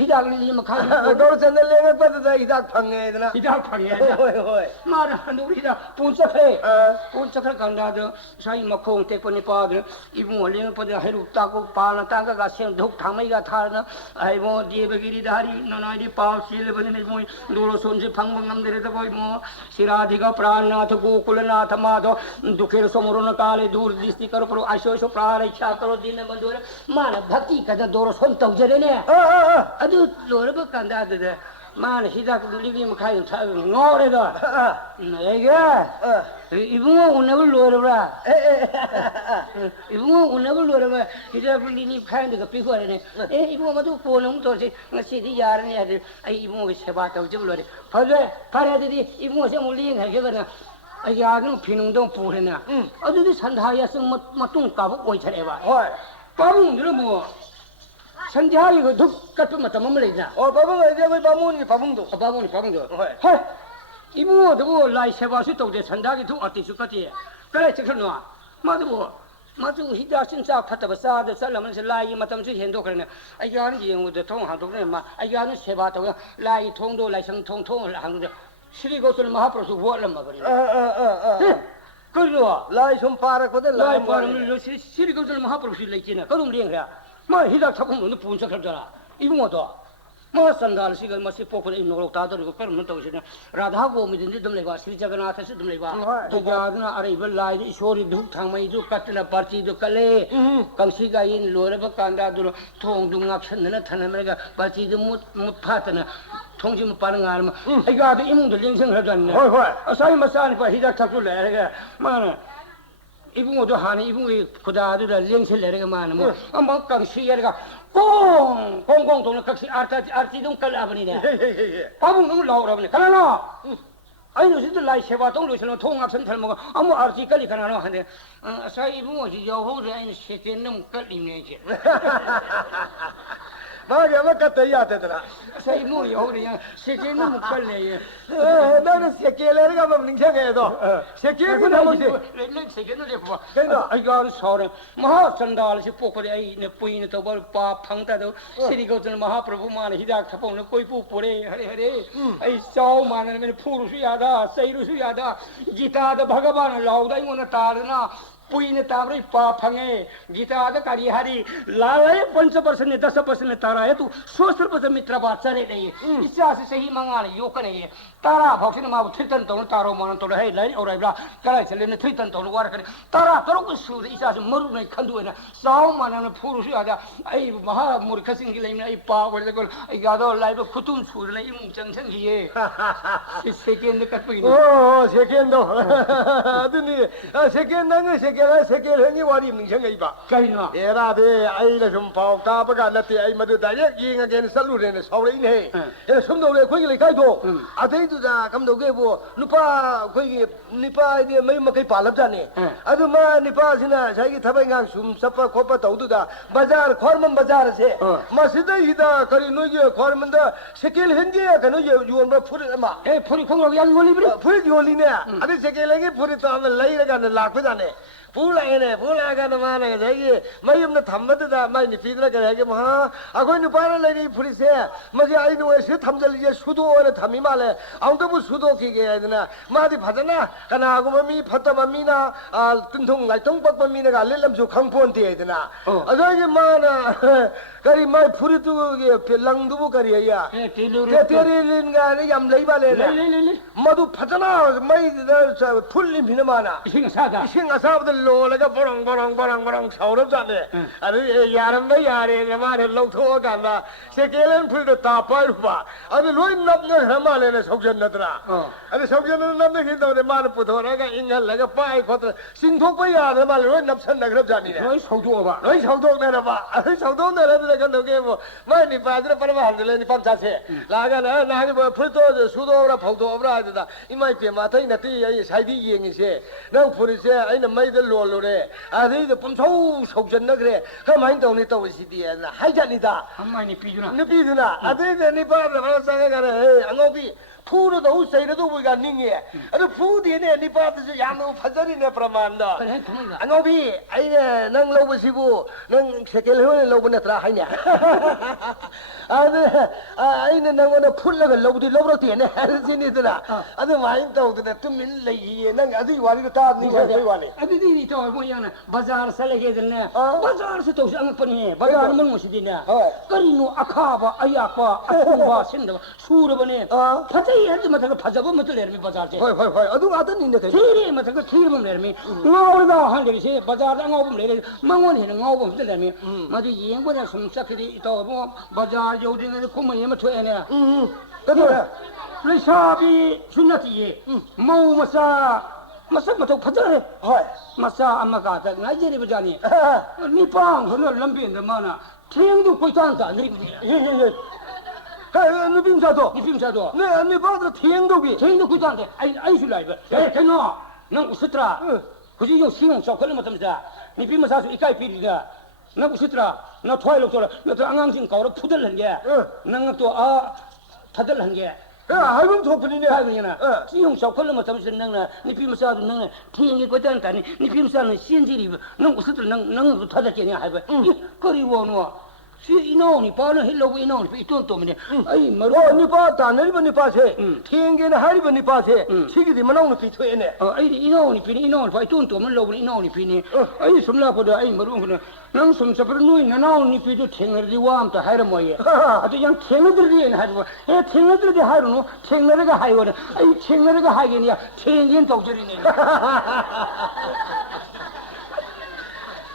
hidak li ma khai တော်စနေလေးပတ်တဲ့ဣဒတ်ဖန်နေဒနာ hidak phang ye ဟို ma na handu ri da pun cha phe pun cha kan da do sai ma khong te ko ni pa de ibu le pa da heru ta ko pa na ta ga sen dhuk thamai ga thar na ai bo die bagiri dari na na di pa si le bani mo doro son se phang ngam de ta ko mo siradhiga pranath gokulnath madho dukher somorona kale dur disti karo pro asho prariksha karo din bandhur mana bhakti kada doro son tau jere ne adu lor ba kanda de mana hidak ligi ma khai ngore da nega ibu unabu lor bra ibu unabu lor ba hidak ligi khai de pi hore ne ibu ma du ponum to se ngasi di yar ne ai ibu se ba tau je lor phare de ibu se muli ngai ge na ai ya nu phinung dong pu re na adu di sandha ya sung matung ka bo oi chare ba ဟို pa bung de mo sandha yi go duk kat ma tam ma le na အော်ဘာဘငယ်ဒီဘာမွန်ဒီဘာဘုံတို့ pa bung de hai ibu de bo lai se ba su to de sandha gi thu ati su ka ti ka le chik no ma de bo ma zu hi da sin sa phat ba sa de sa lam se lai ma tam su hen do kare ne ai ya ni yin wo de thong ha do ne ma ai ya ni se ba to lai thong do lai sang thong la hang de Sri Gautam Mahaprabhu wo lam ma bari ko lo လိုက်ဆုံးပါရကိုတဲ့ lai pa lo Sri Gautam Mahaprabhu lai china ka dum leng ra ma hi da thak mu nu pun sa khar da ibu mo to 마 산달시가 마시 포코에 노로 따더고 그럼 또시네 라다고 미든지 좀 내봐 시자가나타시 좀 내봐 도가드나 아리블 라이 쇼리 두 탕마이도 까트나 파티도 깔레 강시가 인 로르바 칸다도 통둥악 쳤는 타나메가 파티도 못 파트나 통지 빠는 거 알면 이거 이문도 인생을 하잖네 사이 마사니 파 히작 탁줄 내가 마나 이붕어도 하니 이붕이 고다도다 랭실 내가 마나 뭐 한번 강시야가 꽁꽁꽁 도는 각시 아르티동 깔라버니네 바봉 너무 나오라버니 가나나 아니 너희들 라이 세바 동료처럼 통합선 탈모가 아무 아르티 깔리 가나나 하는데 사이 이붕어지 여호를 아니 세테는 깔리네 마게 막갔다 야대더라 사이 뭐 여호를 그냥 세테는 깔래 나는 세계래가 뭐 닝창해도 세계는 나머지 렌 세계는 레고 그러니까 이거 서래 마하 산달시 포코에 아이네 뿌이네 더벌 파 방다도 시리고들 마하프로부 마네 히닥 타봉는 꼬이부 보래 하래 아이 싸우 마는 푸르수야다 세이루수야다 기타다 바가바는 라우다 이거는 따르나 पुईने ताबरे पाफंगे गीता आदि करी हरी लाले 5% ने 10% तारा है तू 60% मित्र बात चले नहीं इससे आसे सही मंगाने योक नहीं है तारा भक्ति मां थ्रितन तो तारो मन तो है लाइन और इबला कराई चले ने थ्रितन तो वार करे तारा तरो को सूर इस आसे मरु नहीं खंदु है ना साव माने पुरुष आजा आई महा मूर्ख सिंह की लाइन आई पा बोले को आई गादो लाइव खुतुम सूर नहीं मुंह जंगसन की ये इस सेकंड कट पे ओ सेकंड दो अदनी सेकंड नंगे 세계행이 와리 민생이 봐. 가이나. 에라데 아이라 좀 파오다바가 나때 아이 마도 다예 기행하게는 살루레네 서울이네. 에 숨도래 거기를 가이도. 아데이도다 감도게 뭐 누파 거기 니파 이제 매 먹게 발랍자네. 아두마 니파시나 자기 타방강 숨 sappa 코파 도두다 바자르 코르만 바자르세. 마시다 이다 거리 노게 코르만다 세계행게 가노 유원바 푸르마. 에 푸리 콩로 양 올리브리. 푸리 올리네. 아데 세계행게 푸리 또 하면 라이라가는 락베다네. 불라이네 불라가는 마네 저기 마이음나 담마드다 마이니 피드라 그래게 뭐 아고니 바라레니 프리세 마지 아이노 왜 탐절리제 수도원에 담이 말래 아무도 뭐 수도 기게 해야 되나 마디 받잖아 가나 하고 미 받다마미나 아 뜬통 날통 빡빡미나가 알렐람주 강포한테 해야 되나 저기 마나 그리 마이 프리도 랑두부 그리야 테테리린가 아니 얌레이발레 마도 받잖아 마이 풀림 비나마나 싱사다 싱아사들 로라가 버렁 서럽잖네. 아니 야람도 야래 말에 롱토가 간다. 세계는 풀도 다 빠르봐. 아니 로인 남는 하말에는 속전나더라. 아니 속전은 남는 hin도에 말을 부터라가 인간라가 빠이 거들 신통빠야 말 로인 남선나 그럽잖니. 로이 소도 봐. 로이 소도 내려 봐. 아니 소도 내려들가 너게 뭐 많이 빠들 빠르바 한들니 밤자세. 라가나 나기 뭐 풀도 수도라 폭도라 하다. 이마이 비마타이 나티 사이디 이행이세. 나 풀이세 아니 마이들 로로래 아들이 뻔초 속전나 그래 가만히 떠니 떠시디야 하이자니다 한마니 삐주나 느비드나 아들이 네 바로 말상에 가래 안오비 푸르도 우세이도 보이가 닝게 아주 푸디네 네 바드서 야노 파자리네 프라만다 그래 그만가 안오비 아이네 능 로보시고 능 세kel을 로보네트라 하이냐 아들 아이네 능원에 풀러가 로보디 로브로티네 하르지니드나 아주 많이 떠오드네 tummin 레이에 능 아주 와리가 다 닝게 되와네 아디디 저 뭐야나 바자르 살레게들네 바자르 또 안प니 바자르 문 무시디네 거리노 아카바 아야파 아쿠바 신다 수르버네 파자이 해도 맞아 파자고 못 내르미 바자르 호이 아두 아드니네 티리 맞아 티리범 내르미 나오르다 한데시 바자르 안고범 내르 망원이는 나오범 내르미 맞아 이행보다 숨sak들이 또 바자르 요딩에 고마이에 맞춰야네 그래 레샤비 순나티 마우마사 마사부터 파자래 마사 아마가다 나이제리 버자니 니빵 그거 람빈데 마나 태양도 고이탄다 예예예 니빔사도 네 바드 태양도 고이탄데 아이 술라이브 에 테노 난 우스트라 그지 요 시용 저컬 못함자 니빔사도 이까이 비리다 나 우스트라 나 토이로 돌아 나 안강진 가로 푸들한 게 나는 또아 타들한 게 하이범 토프니네 하이범이나 지용 저컬 못함자 나는 니빔사도 나는 태양이 고이탄다니 니빔사는 신지리 난 우스트라 난 타들게냐 하이범 거리워노 시 이나오니 빠는 헬로고 이나오니 이돈 또면에 아이 어 마루 니빠 다늘버 니빠세 응. 팅게나 하리버 니빠세 응. 시기디 만나오는 비토에네 아이 이나오니 피니 이나오니 파 이돈 또면 로고 이나오니 피니 아이 숨라보다 아이 마루 그냥 난 숨사버 누이 나나오니 피도 탱르디 와암다 하이라 뭐예 아주 그냥 탱르들이 하고 에 탱르들이 하루노 탱르가 하이거든 아이 탱르가 하이게니야 탱긴 독절이네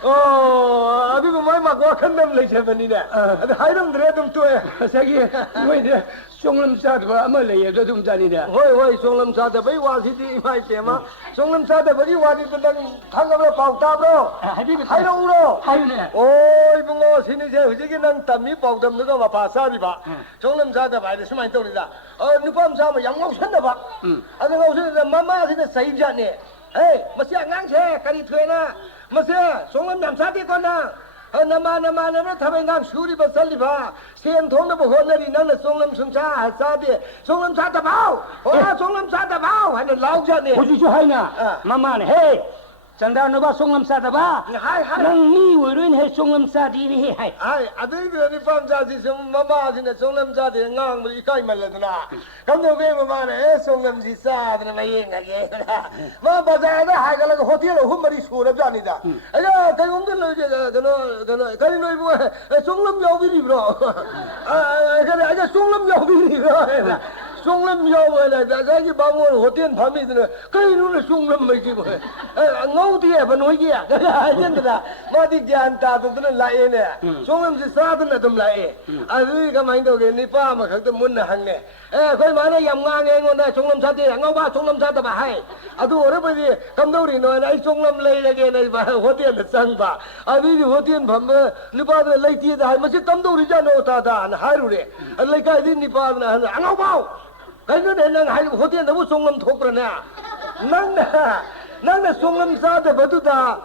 아주 그 많이 막 와칸담 레이셔버니네 아주 하이름 드레tum 또에 자기 뭐이데 송lâm 사도 아말레 좀 자니네 호이 송lâm 사다 베이 와시디 이마이 때마 송lâm 사다 베이 와디 던당 당가베 pautabro 하비비 하이름 우로 하이네 오이 붕어 신이제 흐지기 난 담미 pautam 누가 마 바사리바 송lâm 사다 바이데 스마이 또리다 누밤 사마 양목 선다바 아주 가우스네 마마시네 사이자네 에이 마시아 낭체 까리 트웨나 마시아 송lâm 남사디 거나 나마 타뱅감 슈리바 살리바 센통도 호너리 나는 송lâm 승사 사디 송lâm 사다 바우 송lâm 사다 바우 하는 라우자네 호주주 하이나 마마네 헤이 잔다 너바 송lâm 사다 봐 하이 랑미 외로인 해 송lâm 사디니 해 하이 아이 아들들이 밤자지 좀 마마지네 송lâm 사디 ngang 뭐 이까이 말라드나 감독에 마마네 송lâm 지사드네 마이행하게 마 바자다 하이가라고 호텔로 훔머리 수럽자니다 아야 대공들로 이제 그너 가리노이 뭐 송lâm 여비리 브로 그래 아자 송lâm 여비리 브로 송lâm 여비래 자기 방을 호텔 밤에 드네 가리노는 송lâm 메기 뭐 ngaudiye banoiya ajendra madi janta tudne laene songlam si sadne tum lae adi ka main doge nipa ma khak mun na hangne khoi mane yam nga nge ngon da songlam sade ngau ba songlam sade ba hai adu ore badi kamdori no ai songlam lai lage nei ba hotian da sang ba adi hotian pham nipa da lai ti da hai ma si kamdori ja no ta da na hai ru re lai ka di nipa na ngau ba kai no ne nang hai hotian da bu songlam thok pra na nang na nang 송lâm 사다 버두다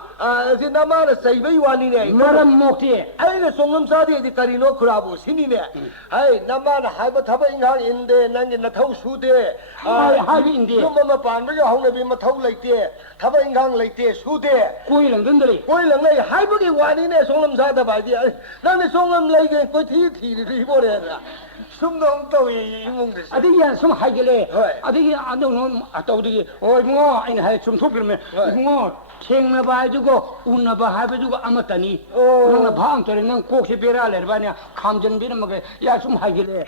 지나마나 사이베이 와니네 마람 목티 아이네 송lâm 사디 지 카리노 크라부 신이네 아이 나마나 하이버 타바 인강 인데 난게 나타우 수데 하이 인데 좀마 반버가 하우네비 마 타우 라이테 타바 인강 라이테 수데 꼬이랑 든들이 꼬이랑네 하이버기 와니네 송lâm 사다 바디 나네 송lâm 라이게 꼬티 티리 보레라 숨동 또이 이몽데 아디야 숨 하이길래 아디야 안동 아또디 어이뭐 아니 하이 좀 속으면 뭐 탱나 봐주고 운나 봐주고 아무따니 너는 방토리 넌 꼭시 베라래 봐냐 감전비는 뭐게 야숨 하이길래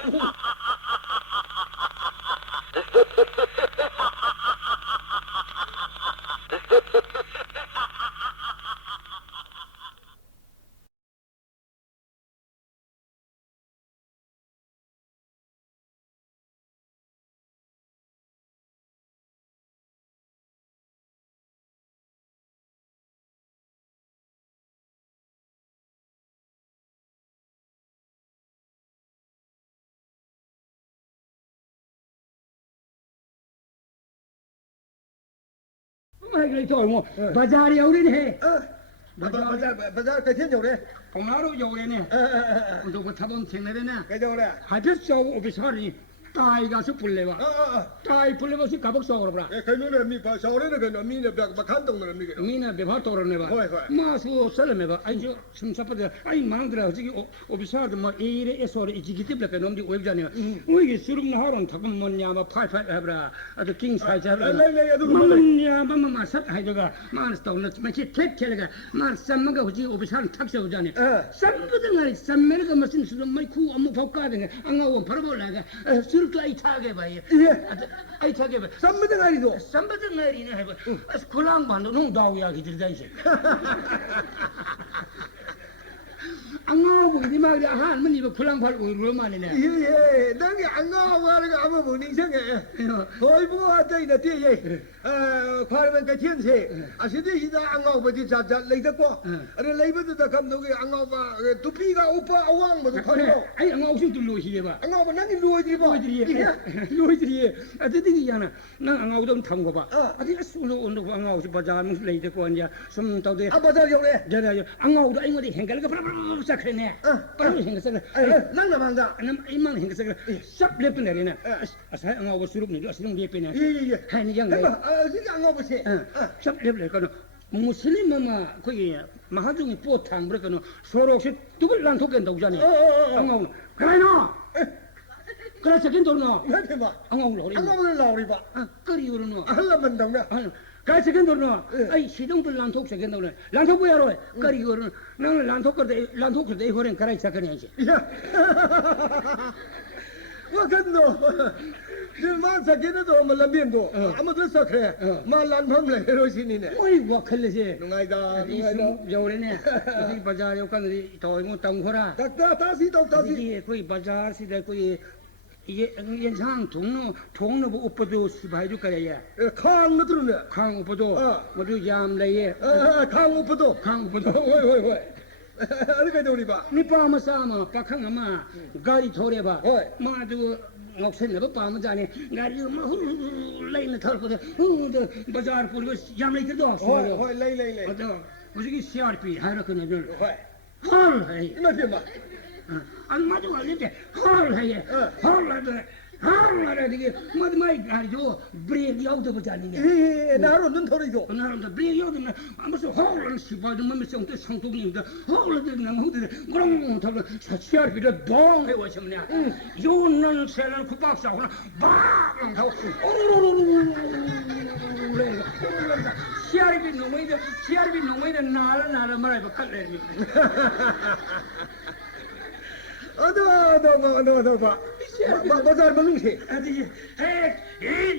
하이길래 저뭐 바자리 오리네 바자 그thiên nhiều đấy 봉나루 요래네 누구 타본 탱내래네 cái đâu đấy 하이패스 오피서리 따이가서 불레와 따이 불레와서 가복 쏘그러 봐라 cái nó mi phải sau đấy là cái nó mi là bạc khán đồng là mi cái 미나 베바 토르네바 마수 설레메바 아이죠 심사파데 아이 망드라 저기 오피서드 뭐 이래 에소리 이지기티블까 놈디 웹자네 우이게 수lum나 하론 타금 뭐냐마 파이파이 해브라 아주 킹 사이즈 해브라 뭐냐 마마 삿 하이저가 마스톤 마치 탭켈가 마 삼마가 후지 오피서드 탁세 오자네 삼부등아리 삼메르가 무슨 수도 마이쿠 아무 폭가데 안가원 바로볼라가 수르도 아이 타게 봐요 아이 타게 봐 삼부등아리도 삼부등아리네 해봐 굴랑 반도 농 다우야 기들다이시 안가고 니 말이 한 문이 굴랑 팔고 로마네네 예 당이 안가고 하는 아무 뭐 닝생에 거의 뭐 하다이나 뒤에 과르면 그 thiên 아시디 이다 안가고 버디 자자 레이다고 아니 레이버도 감독이 안가고 두피가 오빠 아왕 뭐도 커요 아이 안가고 둘로시게 봐 안가고 난이 루어지 봐 루어지 아드디기잖아 난 안가고 좀 탐고 봐 아디 술로 온도 안가고 바자 무슨 레이다고 언제 좀 떠대 아 바자 요래 자자 안가고도 아이거리 행갈가 브라브라 그러네 빨리 생겼어 난나 망가 남 이만 생겼어 샵 랩네네 아사 안가고 수룹니 아스름 랩네 예예 하니 양 진짜 안가고 세 샵 랩네 그 무슬림마 거기 마하중이 뽀탕 그러거든 소록시 두불 란톡겐 도자니 어. 앙앙 그래노 그래 저긴 돌노 내 봐. 앙앙 로리 안 가면 나오리 봐. 끄리 그러노 할라면 당나. 그래 저긴 돌노 아이 시동불 란톡 저긴 돌노 란톡 뭐야로 끄리 그러노 너는 란톡 그때 이거는 그래 작거든지 야. 와 근도. 마 사기도 말람비도 아무도 sakre 말란 밤래 헤로시니네. 어이 뭐 클레지 누가이다. 여우래네 이 바자에 오간이 더 이거 땅고라 다시 이게 거의 바자시다 거의 이게 연상 동로 뭐 오빠도 시바이도 그래야 칸 못르네. 강 오빠도 뭐도 잠래예 칸 오빠도. 강 오빠도 왜. 어디가 우리 봐. 니빠 마사마 박항 아마 가리 토래 봐 어이. 마도 ngọc 빠마 자네 가리 뭐 레이는 털고 바자르 뿌리고 잠래 그도 왜 레이. 어저 무슨 CRP 하나 그네 왜. 헐 이마 봐. 안 맞아 알는데 헐해 헐하래 이게 뭐마이 가지고 브레이크 야우도 보자니네 나로 눈 털이고. 나름도 브레이크 야우도 아무서 헐을 시바도 뭐면서 또 상통님도 헐을 나무들 그런 털고 CRP를 동해 와서냐 요는 셀을 kub박사고나 방 하고 CRP 농어이데 나라 말해 봐 칼레 너 봐. 바자르 만능시. 아디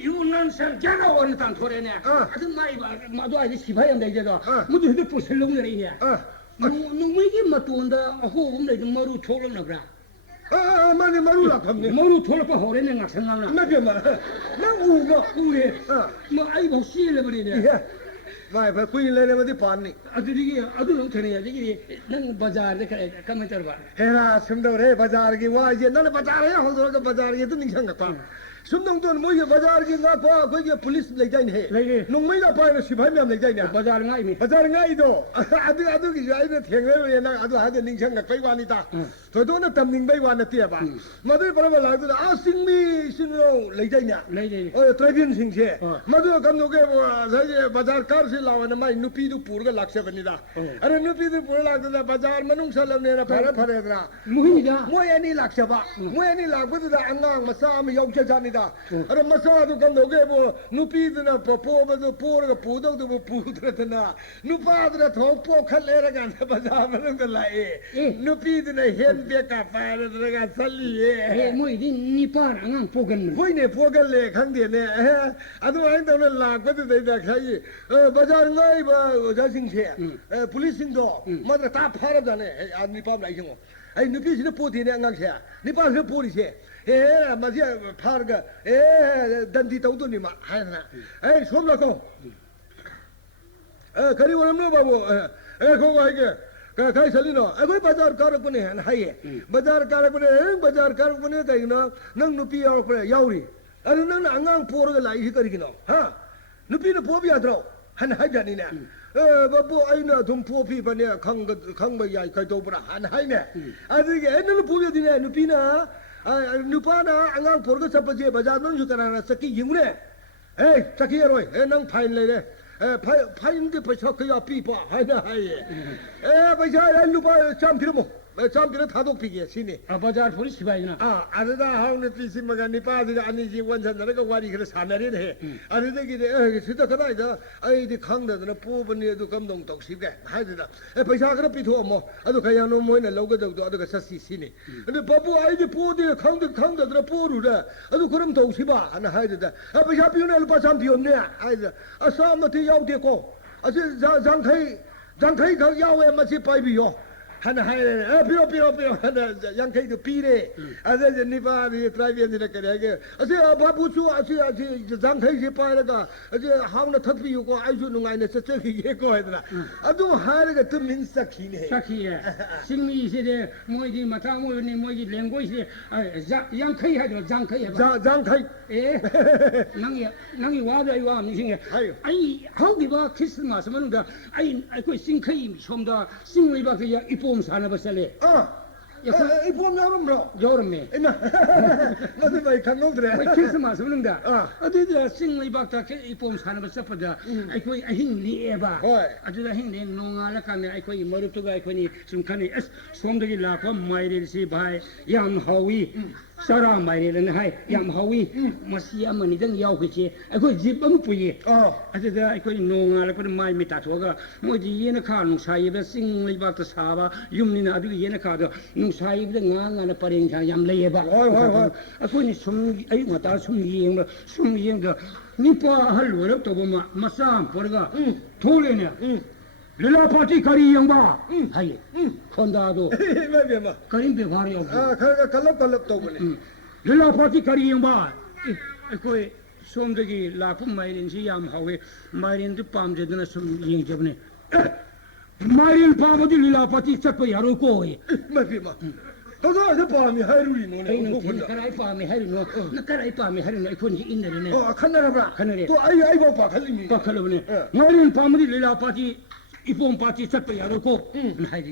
유난선 자가원 탄 토레네 아주 많이 마도 아주 시바얀다 이제도 모두 휴대폰 설렁거리냐 농무이기 맞도온다 호금 내지 머루 초름나 그래 많이 마루라 감네. 머루 초름가 호레네 나 생각나 나 우가. 우리 뭐 아이고 씨를 와이 봐 꾸일래네 어디 봤니? 아들이 아들 형태네 이게 난 바자르에 가면 봐 해라 숨도래 바자르기 와 이제 나는 바자르에 호도가 바자르에 또 닝상가 숨동돈 뭐야 바자르기 나파 거기 폴리스 내자이네 농매가 파이는 시바면 내자이네 바자르 가이미 바자르 가이도 아두기 아이는 탱래에 나 아두 하데 닝상가 거이와니다 저도는 담닝베이와나 띠아봐 마들 바라봐 라도 아 싱미 신로 내자이냐 트라이빈 싱세 마들 감노게 사제 바자르 카르시 라와나 마이 누피도 부르가 락세버니다 아래 누피도 부르 락다 바자르 만웅 살람네나 파라파라드라 무히니다 뭐야니 락셔봐 뭐야니 락보다 안강 마사미 역자자니다 아래 마사도 감노게 뭐 누피드나 포포버도 포르가 부덕도 뭐 부드라드나 누파드라 더포 칼레라가 바자르 만웅 라에 누피드나 헨베카 파라드라가 살리에 뭐이디 니파나 안 포근 보이네 포갈래 강대네 아도 아인도는 락보다 되다 가이 바자르 ngai ba jasing che policing do madra ta phara jane admi pam lai jingo ai nupi sine poti ne ngang che ni pa se poli che ma je phar ga dandi tau do ni ma hai na ai som la ko kari wala no ba bo ko ko ai ke kai sali no ai koi bazar karak bune han hai bazar karak bune kai no nang nupi yaw pre yauri ari nang angang por ga lai hi kari no ha nupi no po bia dro han hai jani ne babu aina dum po pi ba ne khang ba yai kai do bra han hai ne adi ge en po bia di ne nupi na nupa na angang por ga sap je bazar no ju kana saki ying ne saki roi nang phain le ne 파인데 벌써 그야 삐빠 하나 하예 벌써 누가 참피르모 참피르 타독피게 시니 바자르 포리 시바이나 아르다 하우네 피시마가 니파디가 아니지 원산나가 와리 그래 사나리네 아르다 기데 진짜 그다이다 아이디 강다드나 뽑은에도 감동 독시게 하이다 벌써 그래 삐토 뭐 아도 그냥 너 뭐네 로고도 아도 사시 시니 근데 바부 아이디 포디 강다드나 포루다 아도 그럼 독시바 하나 하이다 벌써 비오네 루파 참피오네 하이다 아사마티 야우데고 아제 장카이 가 야외 마치 바이비요 하나 하나 비로 하나 양카이도 비레 아제 니바디 트라이비엔데 그래게 아제 바부수 아제 장카이 바이라가 아제 하우나 탑비요고 아이주 누가이네 저기 예고 하더라 아도 하르가 또 민사키네 사키에 싱미시데 뭐이디 마타 뭐니 뭐이디 랭고이시 양카이 하죠 장카이 장카이 낭이 와도 이와 미싱에 아이 하우디바 크리스마스 뭐는가 아이 그 싱카이 좀더 싱위바 그야 이쁨 사나 버살레 ไอ้พวกเราเรา 여름에 ไอ้น่ะมาทำไมข้างนอกเลย 크리스마스 그런다 아. 어디다 싱리 박다 이봄 사는 거 섭하다 아이고 흰리 에바 어이. 아주다 흰리 농아라 가면 아이고 이 머리투가 아이고 니 숨칸이 솜들이 라고 마이리시 바이 양하위 사라 마이리는 하이 양하위 마시야만이 등 야오기지 아이고 집은 부이 อ๋อ 아주다 아이고 농아라 그 마이 미타토가 뭐지 얘네 카는 사이에 싱리 박다 사바 юм니나 아주 얘네 카도 농사이에 나가는 빠링장 얌레에바 아이고 숨 아이 맞다 숨이행도 니빠 할 어렵다 보면 마삼 버리가 돌리네 릴라파티 가리 양바 하이 콘다도 ไม่เปลี่ยนมา 가림베 바리 없고 กะลับตัวมัน 릴라파티 가리 양바 아이고 솜득이 라품 마이린시 얌하웨 마이린도 밤제드나 숨 이행접네 마이린 밤어디 릴라파티 짝바 야로 꼬이 ไม่เปลี่ยนมาตัวจะปามีให้รู้นี่ ไอ้ โอ้ หนู โห ที่กระไรป่าไม่ให้หนูนักกระไรป่าไม่ให้หนูไอ้คนที่อินเดียเนี่ย อ๋อขันอะไรบ้าง ขนาดนี้ ตัวไอ้บอกปากขันลิมี ก็ขลุ่มเนี่ยงานเรียนป่ามันลีลาป่าที่อีปงป่าที่สัตว์ไปยาโรโก้ให้ดี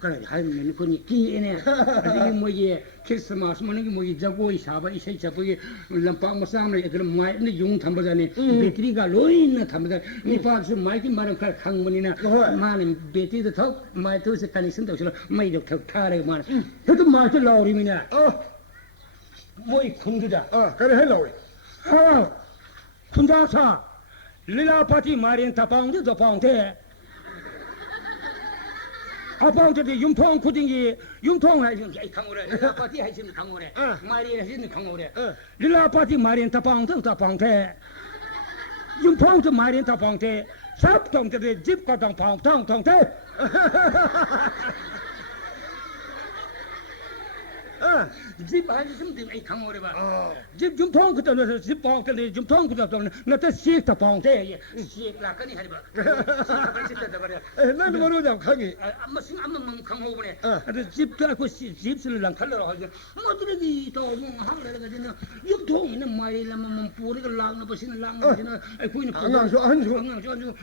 ก็เลยให้มันคนนี้กี่เนี่ยอันนี้มวยคริสต์มาสมันนี่มวยจักรวาลชาบะอีใช่จักรวาลลำปางมาสร้างเลยไอ้ตัวไม้นี่ยุงทำแบบนี้เบตรีก็ลอยนะทำแบบนี้ป่าสุดไม้ที่มาเรื่องขังมันนี่นะมาเนี่ยเบตรีตัวท็อปไม้ตัวสุดการนิสันตัวสุดไม่ดอกทักท่าเลยมันเฮ้ยตัวไม้ตัวลาวรีมีเนี่ย อ๋อ มวยคุณดูจ้ะ ก็ได้ให้เรา ฮ่าคุณจ้าชาลีลาปาที่มาเรียนตะปองจะปองเทอาปองจะได้ยุ่มทองคุดิงยียุ่มทองให้ไอ้ขังโอเรลีลาปาที่ให้ชิมขังโอเรมาเรียนให้ชิมขังโอเรลีลาปาที่มาเรียนตะปองจะปองเทยุ่มทองจะมาเรียนตะปองเทซับต้องจะได้จิบก็ต้องปองทองเทจิบให้ชิมดื่มไอ้ขังโอเรบ้าจิบยุ่มทองก็ต้องจิบปองก็เลยยุ่มทองก็ต้องนั่นแต่เสียตะปองเทเสียหลักกันนี่ให้บ้าเสียตะปองเท นั่นไม่รู้จักขังอี 아마 싱 아마 강호보네. 근데 집도 알고 집을 랑 칼로 하죠. 뭐들이 또 하늘에 가지는 육통이는 말이라면 뿌리가 랑나 버시는 랑나 버시는 아이고이는 안강조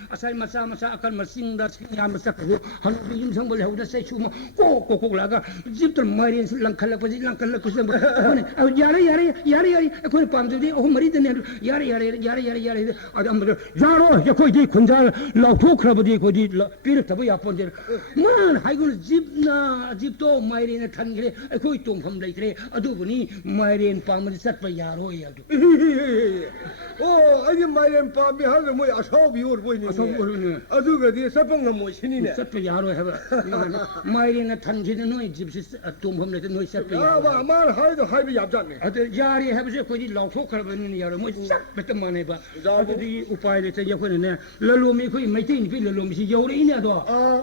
아사이 마사 아칼 마싱다 싱야마사 그 하는 임성벌 해우다 세추 뭐 꼭꼭 나가 집들 말이 랑 칼라 버시 랑 칼라 버시 뭐 야래 그 밤들이 어 머리 드네 야래 아무도 야로 야 거기 군자 라토 크라버디 거기 비르 타고 야pon데 뭐 하이고 집도 마이린에 탄게 거기 똥함 레이트레 아두분이 마이린 밤을 satpa 야로 야도 โอ้ไอ้ที่มาเรียนปามีฮัลโหลมวยอาชอบวิวด้วยนี่อาดูก็ดีสับปะงมวยชิ้นนี่เนี่ย satpa 야로 해봐 마이린에 탄지는 너희 집시 똥함 레이트 너희 satpa ว่ามาให้ก็ให้ไปหยาบจัดเนี่ย 아들 야리 해보세요 거기 라토 크라버니 야로 뭐싹 뱉더만 해봐 아들이 우파이를 저 옆에는 랄로미 거기 마이테인 비 랄로미 요리네도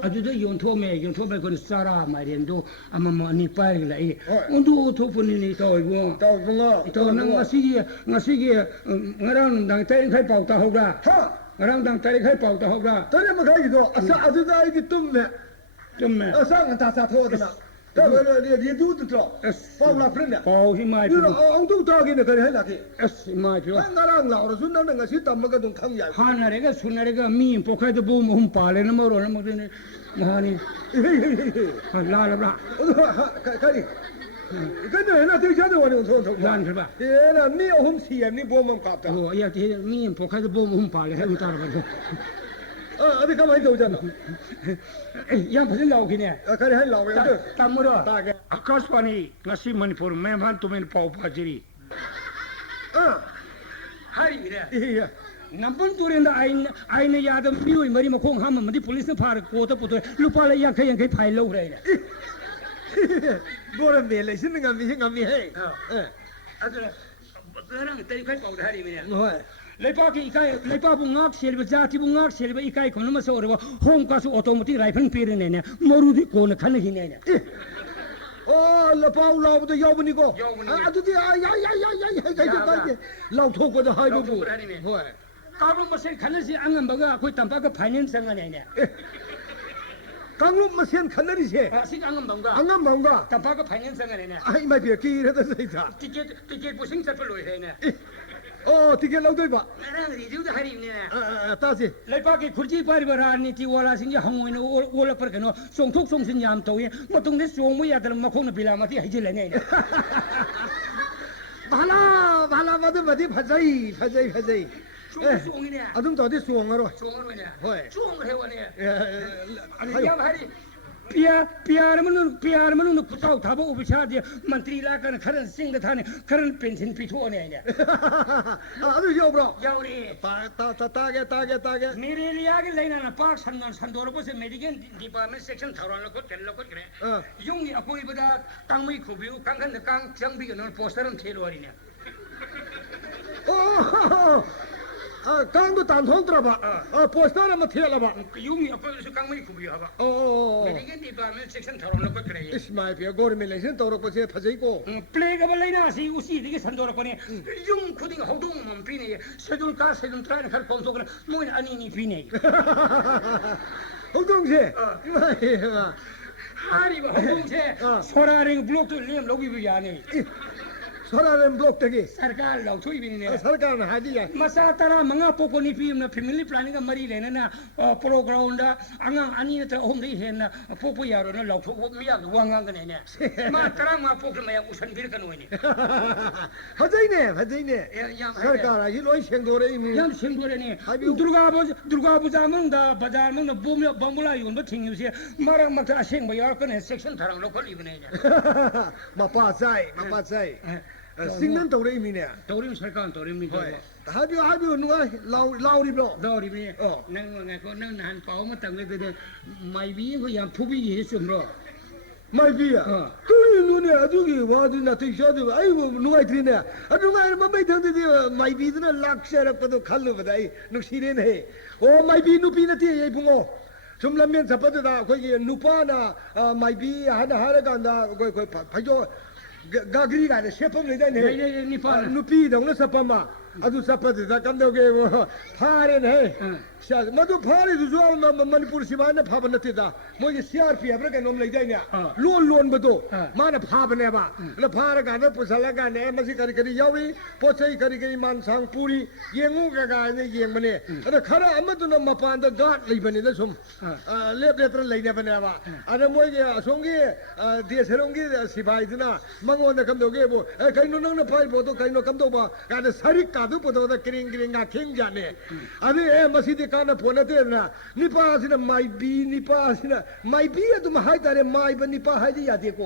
아주도 연토메 그 사라 마이린도 아마 뭐 니파이라 이 온도 토프니 또이고 เจ้าก็ง้อ 또 나시기 나랑 당 때리 칼 pauta 하고라 ฮะ 나랑 당 때리 칼 pauta 하고라 ตอนนี้มันใครกี่ตัวอาซาอาดูได้กี่ตุ้มเนี่ย 좀매 สร้างกันตาซาโทษนะแต่เวลาเรียนดูตัวเฝ้าหลับเล่นเนี่ย 바우히 마이 นี่เราเอาตุ้มตากินเนี่ยเคยให้หลักที่ 에스 마이 필요 งั้นเราเราสุดนั้นงั้นสิตามมันก็ต้องขังใหญ่ 하나래가 수나래가 미 포카도 보면 훔파래는 뭐로는 뭐더니 하니 เฮ้ย 라라라 ใครก็เนี่ยนะที่ฉันวันนี้ส่งส่ง 란 그봐 เฮ้ยนะนี่เอาหุ่นเสียนี่บัวมันกลับกัน 야, 미 포카도 보면 훔파래 해도 따라가지고 อันนี้ก็ไม่ถูกจัง 야 무슨 나오기네 ใครให้เราไปเด้อ 땀물어 아카스파니 나시 머니포르 매만 또면 파우파지리 อ่า 하리미래 เฮ้ย 남번 도렌다 아이네 야도 미로이 머리 뭐 공하면 뭐디 폴리스 파르 고도 보도 루파라 양카양 그 파일로 그래 บัวเมียเลยฉันงั้นมีฉันงั้นมีให้ 아들 그랑 때리 칼 파우다 하리미래 โอ้ย 레파기 이카이 레파부 악 셀바 자티부 악 셀바 이카이 코노마 소르고 홈가스 오토마틱 라이플 피르네네 모루디 코나 칸히네네 โอ้ละเปล่าเราตัวเยาวนี่ก็อ่ะดูดิอ่ะยใครเราทุกคนจะให้ดูโอ้ย 까불 뭐세 칸나시 안간 바가 거기 담바가 파이낸스 상관이네 กังลุกมาเสียนขันนั่นดิเช่ 식 안간 방가 อังงั้นมองก็ 담바가 파이낸스 상관이네 ไอ้ไม่เปียกีแล้วจะใส่ถาด 티켓 부싱 잡을 로이네 โ哦，这个老对吧？ 나랑 리뷰도 하리네. 大姐， 레파기 굴지 파리바라니 티와라 신지 항원의 올라 퍼게노 송톡 송신 얌 또이 모통데 송무야 들 마콩나 빌라마티 해질래네. 完了，我的拍谁？ 송송이네. 啊，怎么到底说我了？ 송으로네. 왜? 송을 해와네. 还 아니 有 야 하리. 피아르면은 구타우 타보 오비샤디 만트리라카는 카른 싱가 타네 카른 펜신 피토네. 啊，这要不着？ 야우리. 大概， 미리리아게 레이나나 파크 산도로 보세 메디겐 디파트먼트 섹션 타로는 거 텔로 거 그래. 嗯， 용이 아코이보다 땅의 구비우 강간의 강 장비가 너 포스터는 테로리네. 哦，刚都打通了吧？波上那么贴了吧？ 그 용이 아코이서 강의 구비우 하바. 哦， 메디겐 디파트먼트 섹션 타로는 거 그래. 是买别个的没来，先到了过去拍谁个？ 플레이가 발레나 시 우시 되게 산도로 거네. 용 코딩 호동 비네. 세돌 트라이는 갈 꼼속은 뭐는 아니니 비네. 好东西，哎呀， 하리바 호동체 소라링 블록도 렘 로기 비야네. 사람은 블록되기. सरकार lau thui bi ne सरकार हादी है masa tara manga poko ni pi na family planning ga mari le na program da anga ani ta hom dei hen na popo yaro na lau tho mi ya wanga ga ne ne ma tara ma poko ma ya usan bir kan woni 하자이네 yam सरकार ही लोई शेंगदोरे Emmy yam sing do ne durga puja mang da bazar mang da bambula yun ba thing se marang ma ta sing ba ya ka ne section tharang lo ko li ne 마빠자이 싱는 도래 이미네 torim sarkan torim ni 하비오 누가 라우리블로 Dori bi nang ngai ko nang nan pao ma tang le de mai bi ko yang phu bi ye sum ro 마이비야 둘이 눈에 아주기 와드나 되셔도 아이고 누가 있네 누가 뭐 매던데 마이비드나 락셔라고도 칼로보다 누시네네 오 마이비 누비나 티에 붕어 좀 라면 잡아도다 거기 누파나 마이비 하나 간다 거기 파조 가그리가 셰펌 내다네 누피 동네 사파마 아주 사파드다 간다게 뭐 파레네 샤 마도 파레도 좋아 머니푸르 시바나 파바나티다 뭐 이게 CRP 아브라가 놈 레이다냐 론 버도 마나 파바네 봐 나 파라가나 부살라가네 마시 가리가리 야위 포차이 가리가리 만상 뿌리 예งู가가 네 예머네 아다 카라 아마도 너 마판다 갓 레이버네다 좀 랩레트라 레이네바네 봐 아다 뭐 이게 송게 데세롱게 시바이드나 망원나 감도게 뭐 가이노 너나 파이보도 가이노 감도 봐 가다 사리까 도 보도다 그링가 킹자네 아니 마시디 काना फोन तेरना निपा सिना माई बी तुम हाय तारे माई बन निपा हाय जी यादी को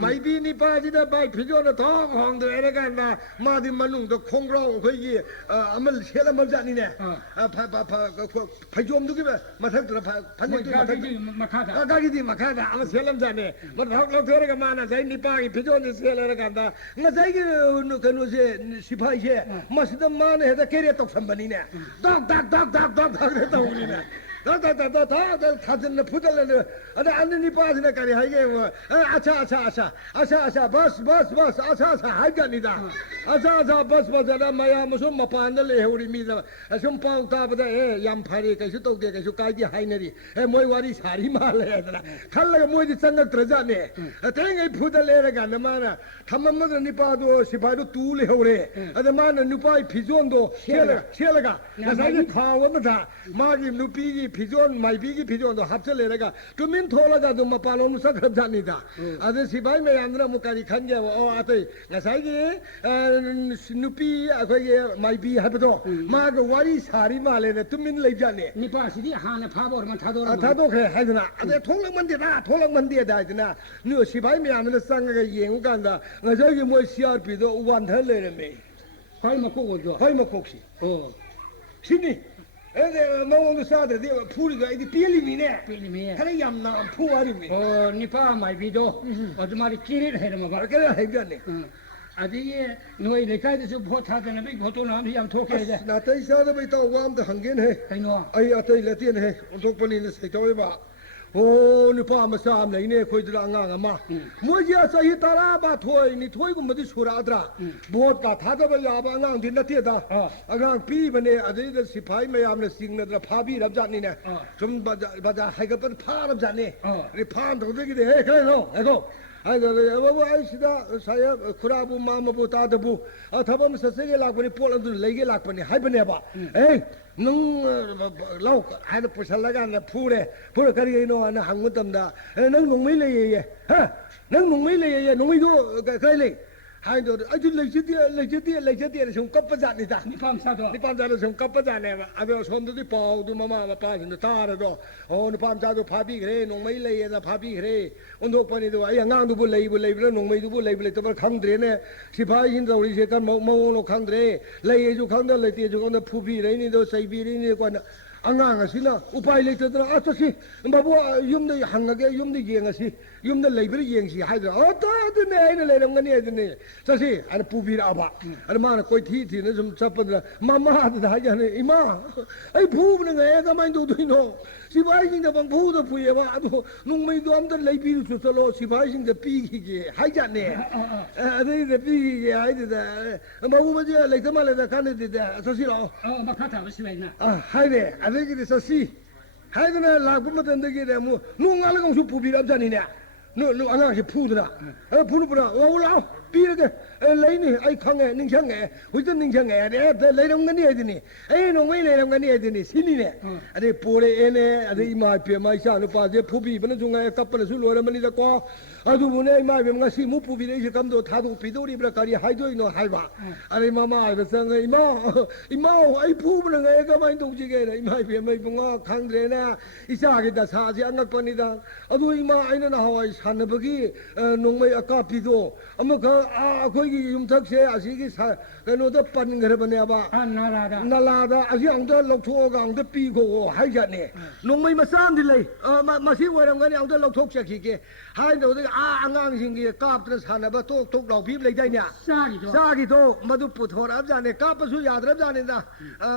माई B Nipah जिदा बाई फिजो न थों होंग दे एरे गाना मादी मनुंग दो खोंग्रो खोई अमल शेला मल जानी ने फिजोम दुगी मथक तरा फने गागी दी मखादा अमल शेलम जाने मत हक लो थोरे का माना जाई निपा की फिजो ने शेला रे गाना न जाई के कनु से सिपाही से मस्जिद मान है ता केरे तो संबनी ने dak 됐다 우리네 다 타진 푸들레 아니 안니 빠지네 까리 하게 뭐 아차 버스 아차 하간이다 아차 버스 나 마야 무슨 마판들레 우리 미다 좀 pau타보다 얌파리 그래서 또게 그래서 까지 하이네리 뭐이 와리 사리 말래야 칼라가 뭐지 생각 들자네 땡이 푸들레가 나마나 탐맘도 니빠도 시바도 뚜레 오래 아데마나 누파이 피존도 셀라가 나사이 파워마다 마기 누피기 피존 마이비기 피존도 합쳐내가 그민 토라가도 마팔로무 사크럽자니다 아데 시바이 메안드라 무까지 간게 아테 나사이기 누피 아거기 마이비 하버도 마가 와리 사리 말레네 투민 레자네 니파시디 하나 파버만 타도 그래 하잖아 아데 통랑만디다 하잖아 너 시바이 메안드라 상가 예우간다 나저기 뭐 CRP도 완탈레네 거의 먹고 오죠 거의 먹고시 신이 마원도 사들 풀이가 이디 빌리미네 빌리미 하나 얌나 푸아리미 니파 마이비도 어드마리 키리를 해는 거 봐. 그래 해변네 아디에 너희 내가에서 보타되는 비 보도는 양 토케데 나 때사도 비또 왕도 한겐해 아이노 아이 아때 레티네 온독벌리는 세토이바 오 니파 마삼 레이네 코이드라 앙앙아마 뭐지야 사이 따라바 토이니 토이고 뭐디 수라드라 보트가 타더버 야바 앙앙 딘나티다 앙앙 피버네 아데데 시파이 메암네 싱나드라 파비 랍자니네 좀 바자 하이가번 파랍자네 리 파한도 되기데 해 그래서 에고 하이더래 뭐 아이시다 사야 쿠라부 마마부 따다부 타범 서세게 락버니 폴란드 레게 락버니 하이버네 봐 에이 능 라우 하이더 부살라가 푸레 가리노 하나 한것담다 능 농미레예 능 농미레예 농미도 가이레 하이더 아주 레제디에 좀 cấp자니다 니 밤사도 니 밤자도 좀 cấp 자네 아베 손도디 파우도 마마 파진도 타르도 니 밤자도 파비 그래 농미레예다 파비 그래 온도번이도 아야 강도 부 레이브 농미도 부 레이브 또 강드레네 시파인도 우리 세간 모노 강드레 레이주 강도 레티주 강도 푸비 레니도 사이비리니 관나 안강아시나 우파이 레이트더라 아저씨 바보 юм도 한가게 юм도 예행아시 юм도 레이브를 예행시 하이더 어따드네 아이는 레롱가니 해드네 자시 아니 푸비라 봐 아니 마나 거의 티는 좀 잡던라 마마하다 하자네 이마 아이 부부는 애가 많이 도도이노 시바이징도 방 부도 부예봐 아도 농매도 암들 레이비를 줬어로 시바이징도 삐기게 하자네 아들이 삐기게 하이드다 마부마지야 레이트말레다 간데다 자시라 막하다 버시와이나 하이네 아들이 자시 하이드나 라부마던데게 뭐 농알고 수 부비랍자니네 너 안가시 푸드라 푸르부라 올라 삐르게 레이니 아이 강에 닝샹에 우전 닝샹에 레이롱가니 해드니 에이 농매 레이롱가니 해드니 신이네 아니 보레 에네 아니 이마 페마 이샤노 파제 푸비브는 중간에 까빠를 술로라만이다 과 아두 분에 이마 페마 시무 푸비네 이 감도 타도 비도리브라 가리 하이도이노 하이바 아니 마마 아이버상 이마 아이 푸브는 애가 많이 동지게네 이마 페마 이봉아 강드레나 이사하게다 사지 안각번이다 아두 이마 아이는 하와이 산업이 농매 아까비도 아마 거기 юм탁세 아시기 사 그노도 빤 그러버네 봐 나라다 아시 앙도 럭토가 앙도 삐고 하이자네 농매 마산딜레 마시 원랑가니 앙도 럭톡샤키게 하이도 안강신기 깝들 사나바 똑똑 라비 레자냐 사기도 마두 부토랍자네 깝수 야드랍자네다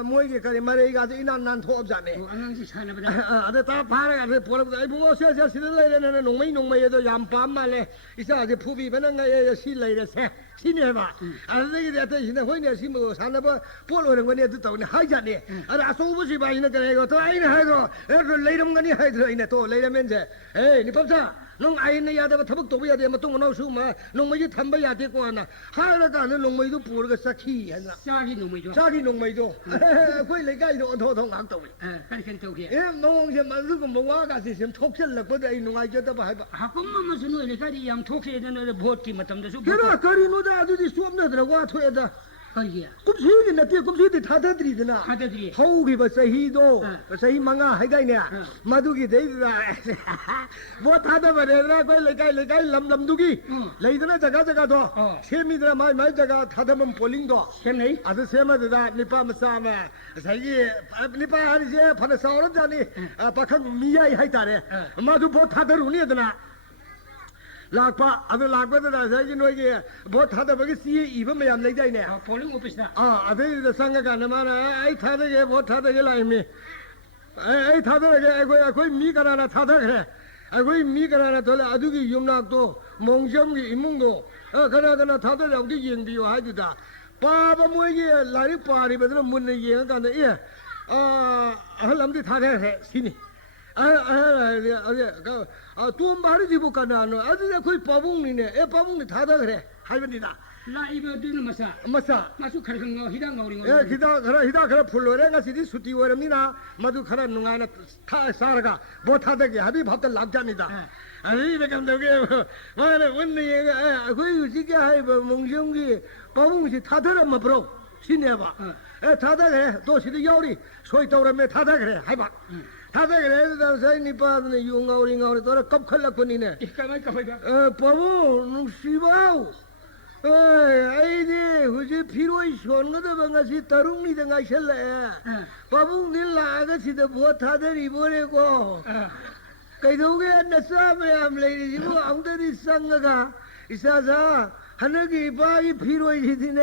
모이게 가리 마레가 이난 토업자네 안강시 사나보다 아데 다 파라가 보라보다 이 부모 셔셔 시들레네 농매에도 얌밤말레 이사제 푸비베는 가야 실레레세 신해봐 아들이 대신에 혼자 심어 사나봐 볼로는 거네 듣다고 하자네 아 소부시 바이는 그래 이거 또 아이는 하고 레이름 거니 하이들 이네 또 레이면제 에이 니 법사 농 아이는 야다 타박 도부야 돼 뭐 똥은 나오수 마 농매지 탐바야 되고 하나 하나가는 농매도 부르가 사키 하나 싸기 농매죠 사기 농매도 거의 레가이도 온토통 악도 그렇게 저기 예 농세 말고 뭐와가지 좀 톡셀럭거든 이 농아이저도 봐 해봐 하금만 무슨 레가리 양 톡세에 되는 보티 맞담도 그래 거리노다 아주지 수업나더라 와토에다 거기야 꿈시기 나띠 꿈시기 타다들이드나 하다들이 허우기 버서히도 버서히 망아 하이가이네 마두기 데이드라 뭐 타다버려라 거기 레가이 람두기 레이드나 자가도 세미드라 마이 자가 타다면 볼링도 셈네 아주 세마드다 니빠 마사마 자기 니빠 하리제 파나 사오람자니 박한 미야이 하이다래 마두 보 타다루니 에드나 lakpa adu lakpa da sa ji no ge bo tha da ba ge si yi ba mayam lai dai ne polling office da ade da sang ga na ma na ai tha da ge bo tha da ge lai mi ai tha da ge koi mi ka na tha da ge koi mi ka na to la adu gi yum na to mong jam gi imung do ka na tha da la di yin bi wa ha da pa ba mo ge lai pa ri ba da mun ne yin ka da ye lam di tha da he si ni 돈 말이지 못가나노 아주 거의 바봉이네 에 바봉이 다다 그래 할머니다 라이브 되는 마사 마수 가르친 거 히당 거리 거 예 히다 그래 풀로래가 시디 수티 월음이나 마두 가라 누가나 타 사라가 못 하다게 하비 밥들 납자니다 아니 이렇게 되게 뭐는 원내가 거의 유지게 하이버 몽정기 바봉이 타더라 뭐 브로 신내봐 에 타다 그래 또 시디 요리 소이 떠오르면 타다 그래 하이바 타다 그래 사이니 빠드네 용가오리 또 컵칼락거니네 이까만 까봐봐 바보 농시바우 아이디 후지 피로이 시원거다 방아시 따릉니든가 셜래 바보 닐라 아가씨도 못하더니 이번에고 그이동에 나싸매 암레이지 뭐 엉덩이 쌍가가 이사사 하늘이 바위 피로이 시디네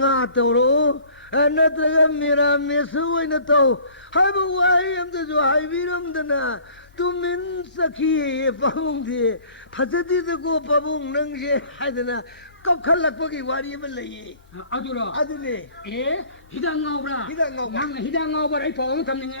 나도로 나다가 미라 메스오이나 또 하이버 와이엄도 저 하이비름드나 tumin sakhi pabung di phajadi de ko pabung nang je haidana kap khalak pagi wari ma lai adura adule e 히다 나오브라 히다 나오브. 낭 히다 나오브라 이 보험 담는 게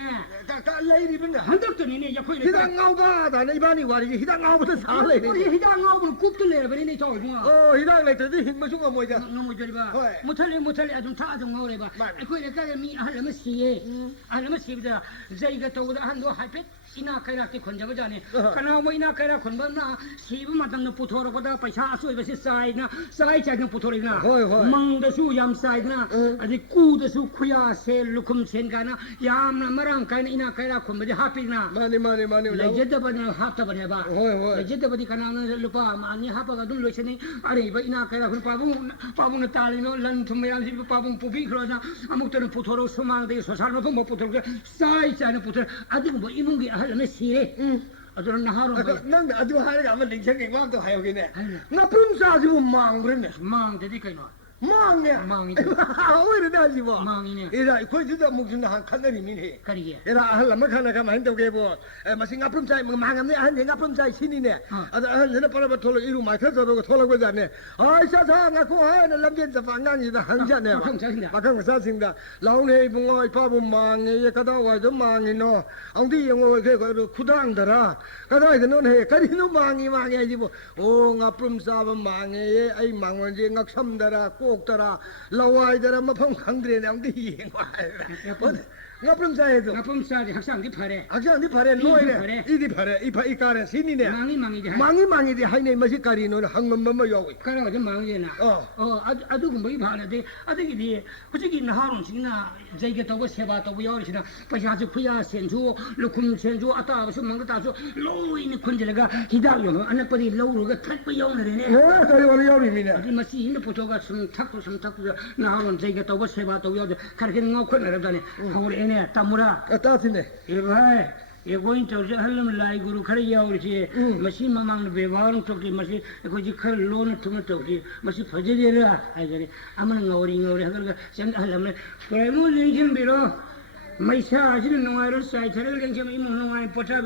까 레이리빈다 한덕더니네 약코이 히당 나오다 나 이반이 와리 히당 나오부터 살래 우리 히다 나오브는 굽들래 버리네 저 이거 히당 레이터디 힘마중가 뭐야 너무 저리 봐 호이. 못할래 아좀 타좀 나오래 봐 맞아. 코이 내가 미 할려면 시에 할려면 시비다 저희가 또보다 한도 할빛 이나 카이라티 건져보자니 그나 뭐 이나 카이라 건버나 시부 마tamno puthorogoda paisa asoibasi saina sai chakna puthorina 호이. mangdasu yam saina adi kudasu khuya se lukum sen kana yamna marang kana ina kaira khumbe hapina 많이 lejedabana hapta bane ba 호이. lejedabadi kana lupa mani hapaga dum lochani are ba ina kaira khun pabung na talino lan thumya si pabung pubi khroja amukta puthoro sumang de sosarno mo puthoro sai chana puthor adi bo imungi ahalme sire adur naharo 난 아주 하나가 아마 링생이 광도 하여기네 나 품사지고 망그랬네 mang dedi kaino 망이야 망이네 오히려 나지 뭐 망이네 이라 거기다 목숨 한 칸들이 미네 kariye 이라 할라 막하나 가만 한다고 뭐 마싱가 품사이 망하네 한 내가 품사이 신이네 아다 내가 빨아 돌아 이루 마셔서도 돌아고 자네 아 샤사 나고 하나 람변자 방랑이다 한자네 막강 사신다 라운에 붕어 파부 망에 가다 와도 망이노 엉디 영어 그 구당더라 가다 이거는 해 가리노 망이 지뭐 오가 품사바 망에 아이 망원지 각 섬더라 꼭더라 라와이더라 마펑 강들에 엉디 영어 nga 품사에도 ngapum sari haksang di phare 악상 니 파래 노이래 이디 파래 이 까래 신이네 mangi di 망이 하이네 마시 까리노 항엄엄마 요고 kara ga mangi na adu gum bai phane de adu gi kuchi na harun singna jaiga to seba to yor sina pasha ju khuya senju lukum senju ata su mang ta su loi ni kunjelaga hidang yo anak pari lowru ga thak pa yo ne ne 그래 원래 요리미네 adi masi in puto ga sum thak na harun jaiga to seba to yor kar gen ngau khon ra dane hawur ene tamura 따스네 Ibai, going to Halam Lai Guru Karayauri, Machine Mamang Bevarum Toki, Machine, Kojikar Lona Tumatoki, Machine Fajira, I get it. I'm an outing or send Halam. For I moved in Biro, my charge in no iron side, no I put up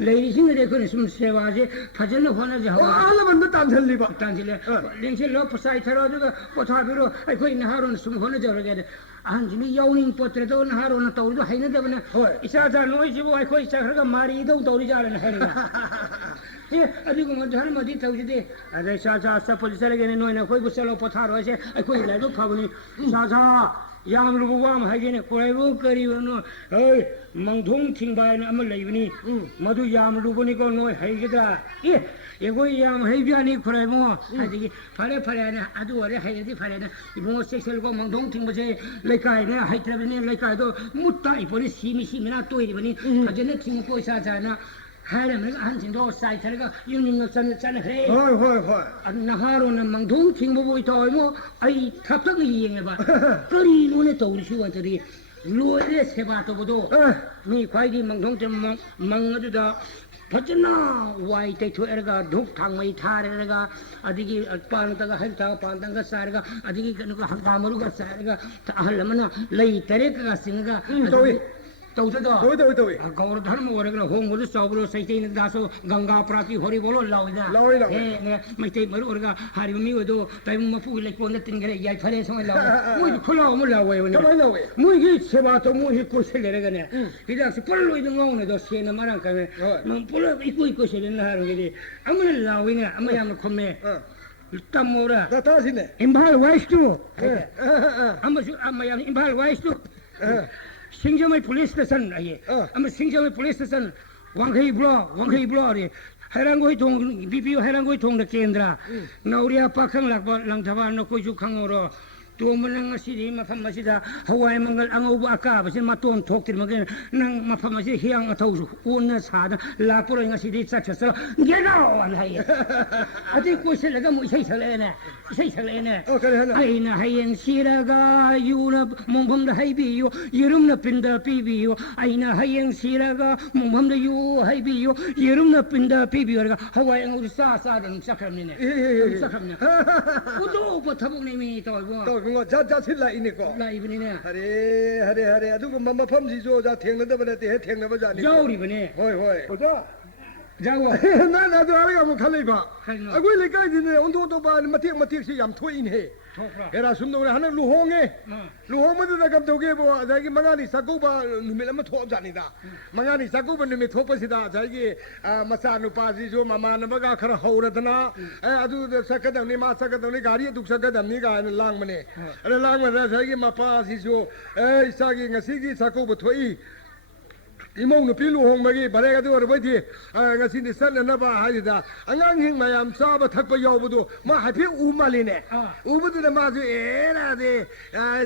ladies in the decoration, Sevaji, Pajana Hona, 알라만 딴살리바 Tangela, Lincoln Lopusai Tarado, Potabiro, I quit in Haron, some Honager again. Anjali yawning potredo na haro na tawdo hayna dabna isa ta noi jibo ai khoi chakra mari do tawri jala na hariga ye adi ko madhar madi tawji de ade sa sa police lage ne noi na khoi gusalo potharo ase ai khoi la do phabuni sa yam lu buam hagene koi bu kari no hey mangthong thingbai na am leibni madu yam lu buni ko noi haigida ye ego yam heibyani khoi mo adi phare na adu ore haidi phare na ibo sexual ko mangthong thingbaje lekai ne haitrabni lekai do mutta ipori simi na toiri bani ajene thing ko sa na haira me han thing do sai tharaga yungning chan he 호이 na haro na mangthong thingbo boi toy mo ai thaptak yenge ba kari no ne tawri shu antari loire seba to bodo mi khwai di mangthong te mang adu da Pajana, why take to Erga, Duk Tang Mai Tarega, Adigi, Pantanga, Hanta, Pantanga Sarga, Adigi, Hamaruga Sarga, Alamana, Lay Tereka Singa, Toto, Gordon, whatever, home with the Sobro, Satan, Daso, Ganga Prati, Horrible, Lauda, my tape Maruga, Harimi, do, Taimafu, like one thing, I pay some love. Colomula way, Muy Sebato, Muy Kushel, he does follow the moon, the Siena Maranca, non pull up equal cushion in the Harry. I'm going to allow in a Mayam come. Tamora, 따스네 Impal Wise too. I'm a Impal Wise too. Singapore police station, I'm a Singapore police station. One hay blow, Herangoi Tong, BPO Herangoi Tong the Kendra. Nauria Pakang Langtavano Koju Kangoro. Tumanang City, Mafamasida, Hawaii Mangal Angobaka, but in Maton talked to him again. Nang Mafamasi, Hiang Atozu, Unas had, Laporing City, such as get out. I think we said, say Selena, Aina Hayan Siraga, Yuna, Mumham the Habi, Yerumna Pinda PBU, Aina Hayan Siraga, Mumham the U, Habi, Yerumna Pinda PBU, Hawaii and Sasa and Sacramento. But Tabuni to 그거 자실라 이니까 라이브니네 하래 아두고 맘마 펌지죠 자 탱는데버네 대 탱는버지 아니 저우리브네 호이 보자 자고 나도 알아가 뭐 칼레바 아고 레까지네 온도도 봐 마틱시 얌 토이네 era sum no hana lu honge lu hong ma da kam thoge bo a gi mangani sakuba numit ama tho jani da mangani sakuba numit tho pa sida gi masa nu pa ji jo mama na ga khara hauradana adu sakadam ni ma sakadam ni gari du sakadam ni ga lang mane lang ma gi ma pa ji jo isa gi ngasi gi sakuba thoi imong no pilu hong magi bare ga du ro bati ngasi ni san na ba ha da angang hing mayam sa ba thak pa yaw bu du ma ha phi u ma le ne u bu du da ma ju na de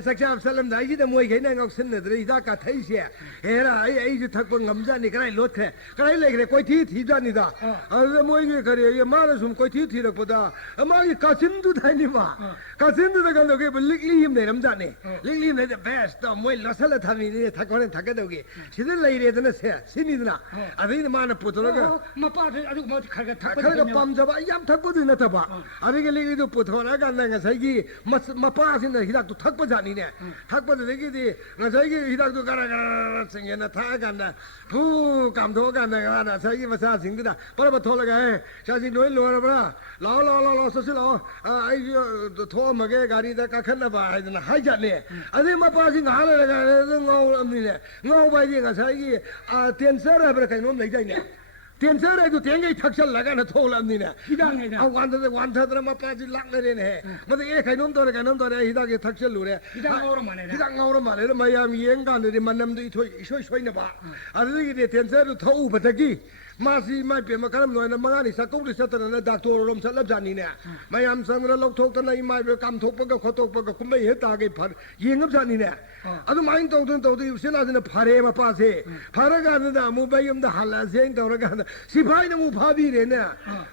saksham salam da ji da moi ge na ngok sin ne de da ka thai se ai ju thak pa ngam ja ni krai lot kre krai le kre koi thi ja ni da a moi ge kare ye ma na sum koi thi rak pa da ma gi ka sin du thai ni ma ka sin du da ga lo ge lik li him ne ram ja ne lik li ne the best da moi la sala tha ni ne thak ko ne thak ga do ge sid le re dana se sinidna adi ma na putro ga ma pa adu mo kharga kharga pam jaba yam thak bu na ta ba adi ge li du puthora ga na ga sai gi ma pa sin na hidak tu thak pa jani ne thak pa de gi di na sai gi hidak tu ga sing na tha ga na pu kam tho ga na ga sai gi ma sa sing da pa ba tho la ga sa si noi lo ra ba lo so si lo ai tho ma ge ga ri da ka khan na ba ai na hai ja ne adi ma pa sin ga la ga ngau am ni ne ngau ba ji ga sai gi tiền sơ rồi bây giờ nó lấy đây nè tiền sơ rồi tụi tiền cái thật sự là cái nó thô làm gì nè hoàn thật mà pa chỉ lặng đây nè mà thì cái nó tôi đây hita cái thật sự luôn nè hita ngầu rồi mà đấy mà yam yeng cái này mà nằm đi thôi xoay nè ba à cái tiền sơ rồi thô bật cái masih mai pe makaram noi na mangani sakuk di satana na doctor rom salap jani ne mayam sangra lok thok tan mai be kam thok pa ga khotok pa ga kumbai heta ge phar yengap jani ne adu main to di sina sina phare ma pa se phara ga na mu bayum da hala zeng to ra ga sipai na mu pha bi re ne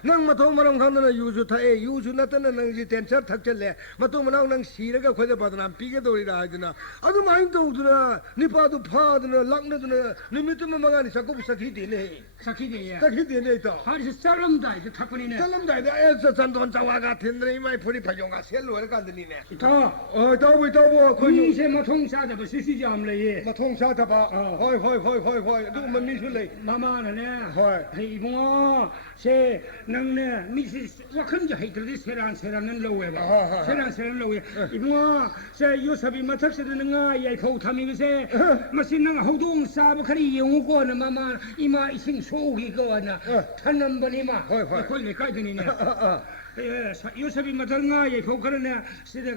nang ma thong maram khang na yu su tha e yu su na tan nang ji tenser thak chal le ma tu manau nang si ra ga khoi da badnam pi ge do ri ra jina adu main to na ni pa du pha du na lak na du na nimit ma mangani sakuk sakhi di ne sakhi di ne to hari salam dai de thakuni ne salam dai da sa san don chawa ga thin dai mai phuri phayong ga sel lo ga ni ne ta to ko ni se ma thong sa da ba si si jam le ye ma thong sa ta ba hoi du ma mi su le mama ne hoi hei mo se nang ne mi si wa kham ja hei de seran nan lo we ba seran lo we mo se yo sabi ma thak se nga yai phau thami se ma sin nang ho dong sa ba khari yong ko na mama ima ising so gi ko na thanam bani ma ko le kai ni ne yo sabi ma thal nga yai phau khara ne se de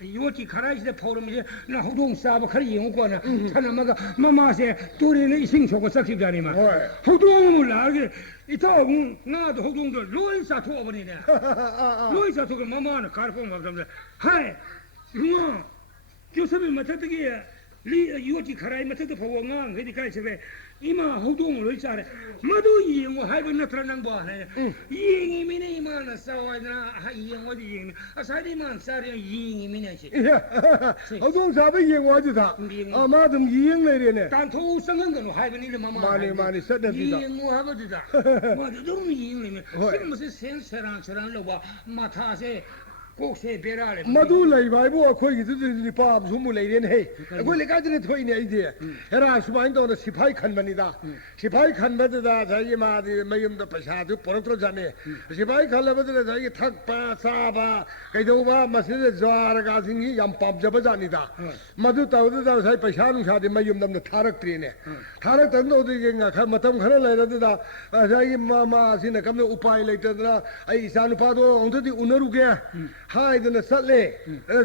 yo ti khara se phau ram na ho dong sa ba khari yong ko na thanam ma ga mama se tu ri ne ising so ko sak ja ni ma ho dong mu la ge ita gun na do ho dong do loin sa tho ba ni ne loin sa tho ga mama na kar phong ga dam hai mo yo sabi ma thal ge li yo ti khara ma thal phau nga ngai di kai se be ima hodong lo chare madu ying hai ben tra nang ba ne ying mi ne ma na sa wa na ying wa di ying asa di man sa ri ying mi ne shi hodong sa ba ying wa ji da ma dum ying le re ne dan tho sang ngang no hai ben ni ma ma ni sa da di da ying wa ba di da ma di dum ying le me sim ma se sen seran lo ba ma tha se ko se bera le madu lai bai bo khoi gi di pa su mu lai ren he khoi le ka de thoi ne ai de era su bain do sipai khan bani da sipai khan ba da sa ye ma di mayum da pasha du por tro jane sipai khan la ba da sa ye thak pa sa ba kai do ba ma se jar ga sing hi yam pam ja ba jani da madu ta da sa pasha nu sa de mayum dam da tharak tri ne tharak tan do de nga kha matam khara lai da sa ye ma sin na kam no upai lai ta da ai sa nu pa do ong di unaru ge hai de na satle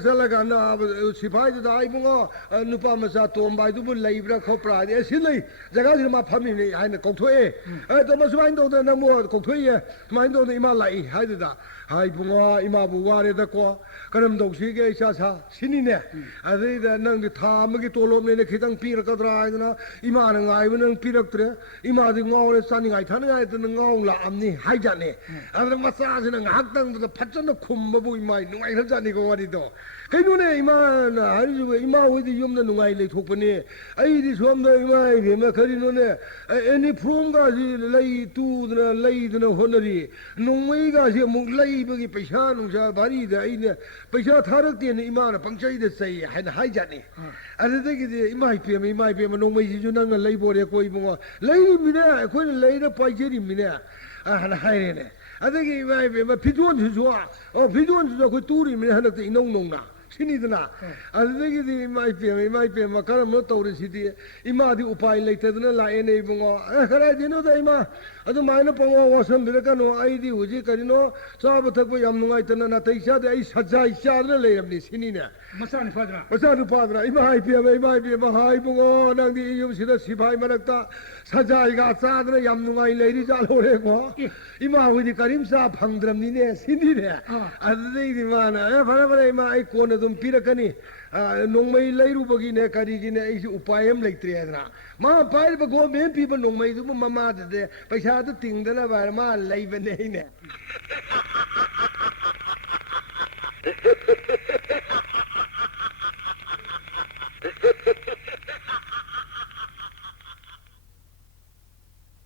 sala ga na sipai da ai bungo nupa ma sa tom bai du bu lai bra kho pra de sin lai jaga ji ma pham ni hai na kong thoi to ma su bain do na mo kong thoi ye mai do ni ma lai hai da hai bungo ima bu wa re da ko karam do si ge sa sini ne a de da nang di tha ma gi to lo ne khitang pi ra ka dra na ima na ngai bu nang pi rak tre ima di ngau le sa ni ngai than ngai de ngau la am ni hai ja ne a de ma sa ji na ngak tang da phat chan da khum ba bu mai nu ngai ja ni ko wa di do kai nu ne ima na hari ju ima wi di yum na nu ngai le thok pa ne ai di som da ima ge ma khari nu ne any from ga ji lai tu da lai da honari nu mai ga ji mu lai ba gi paisa nu sa bari da ai ne paisa tharak te ne ima na pangchai da sai hai na hai ja ne a de gi ima pe ma nu mai ji ju na lai bo re koi bo lai mi ne khoi lai da pai ji mi ne a na hai re ne adagi mai be ma pituan su ko turi me hanak te inong nong na sini dana adagi di mai pe ma karam no tawre sidi ima di upai leite dana la ene bungo khara dino da ima adu mai no pongo wasam de ka no ai di uji karino sab thak bo yam nungai tana na tai sa de ai sajai sa dana le amni sini na masani fadra ima ai pe ma hai bungo nang di yum sida sipai marakta sajai ga sa dana yam nungai leiri ja lo re ko ima wi di karim sa phangdram ni ne sini ne adagi di mana bara ima ai ko na dum pirakani nongmai leiruba gi ne kari gi ne ai upayam leitre adra ma pai ba go men pi ba nongmai du mama de paisa du ting da na ba ma lei ba ne ne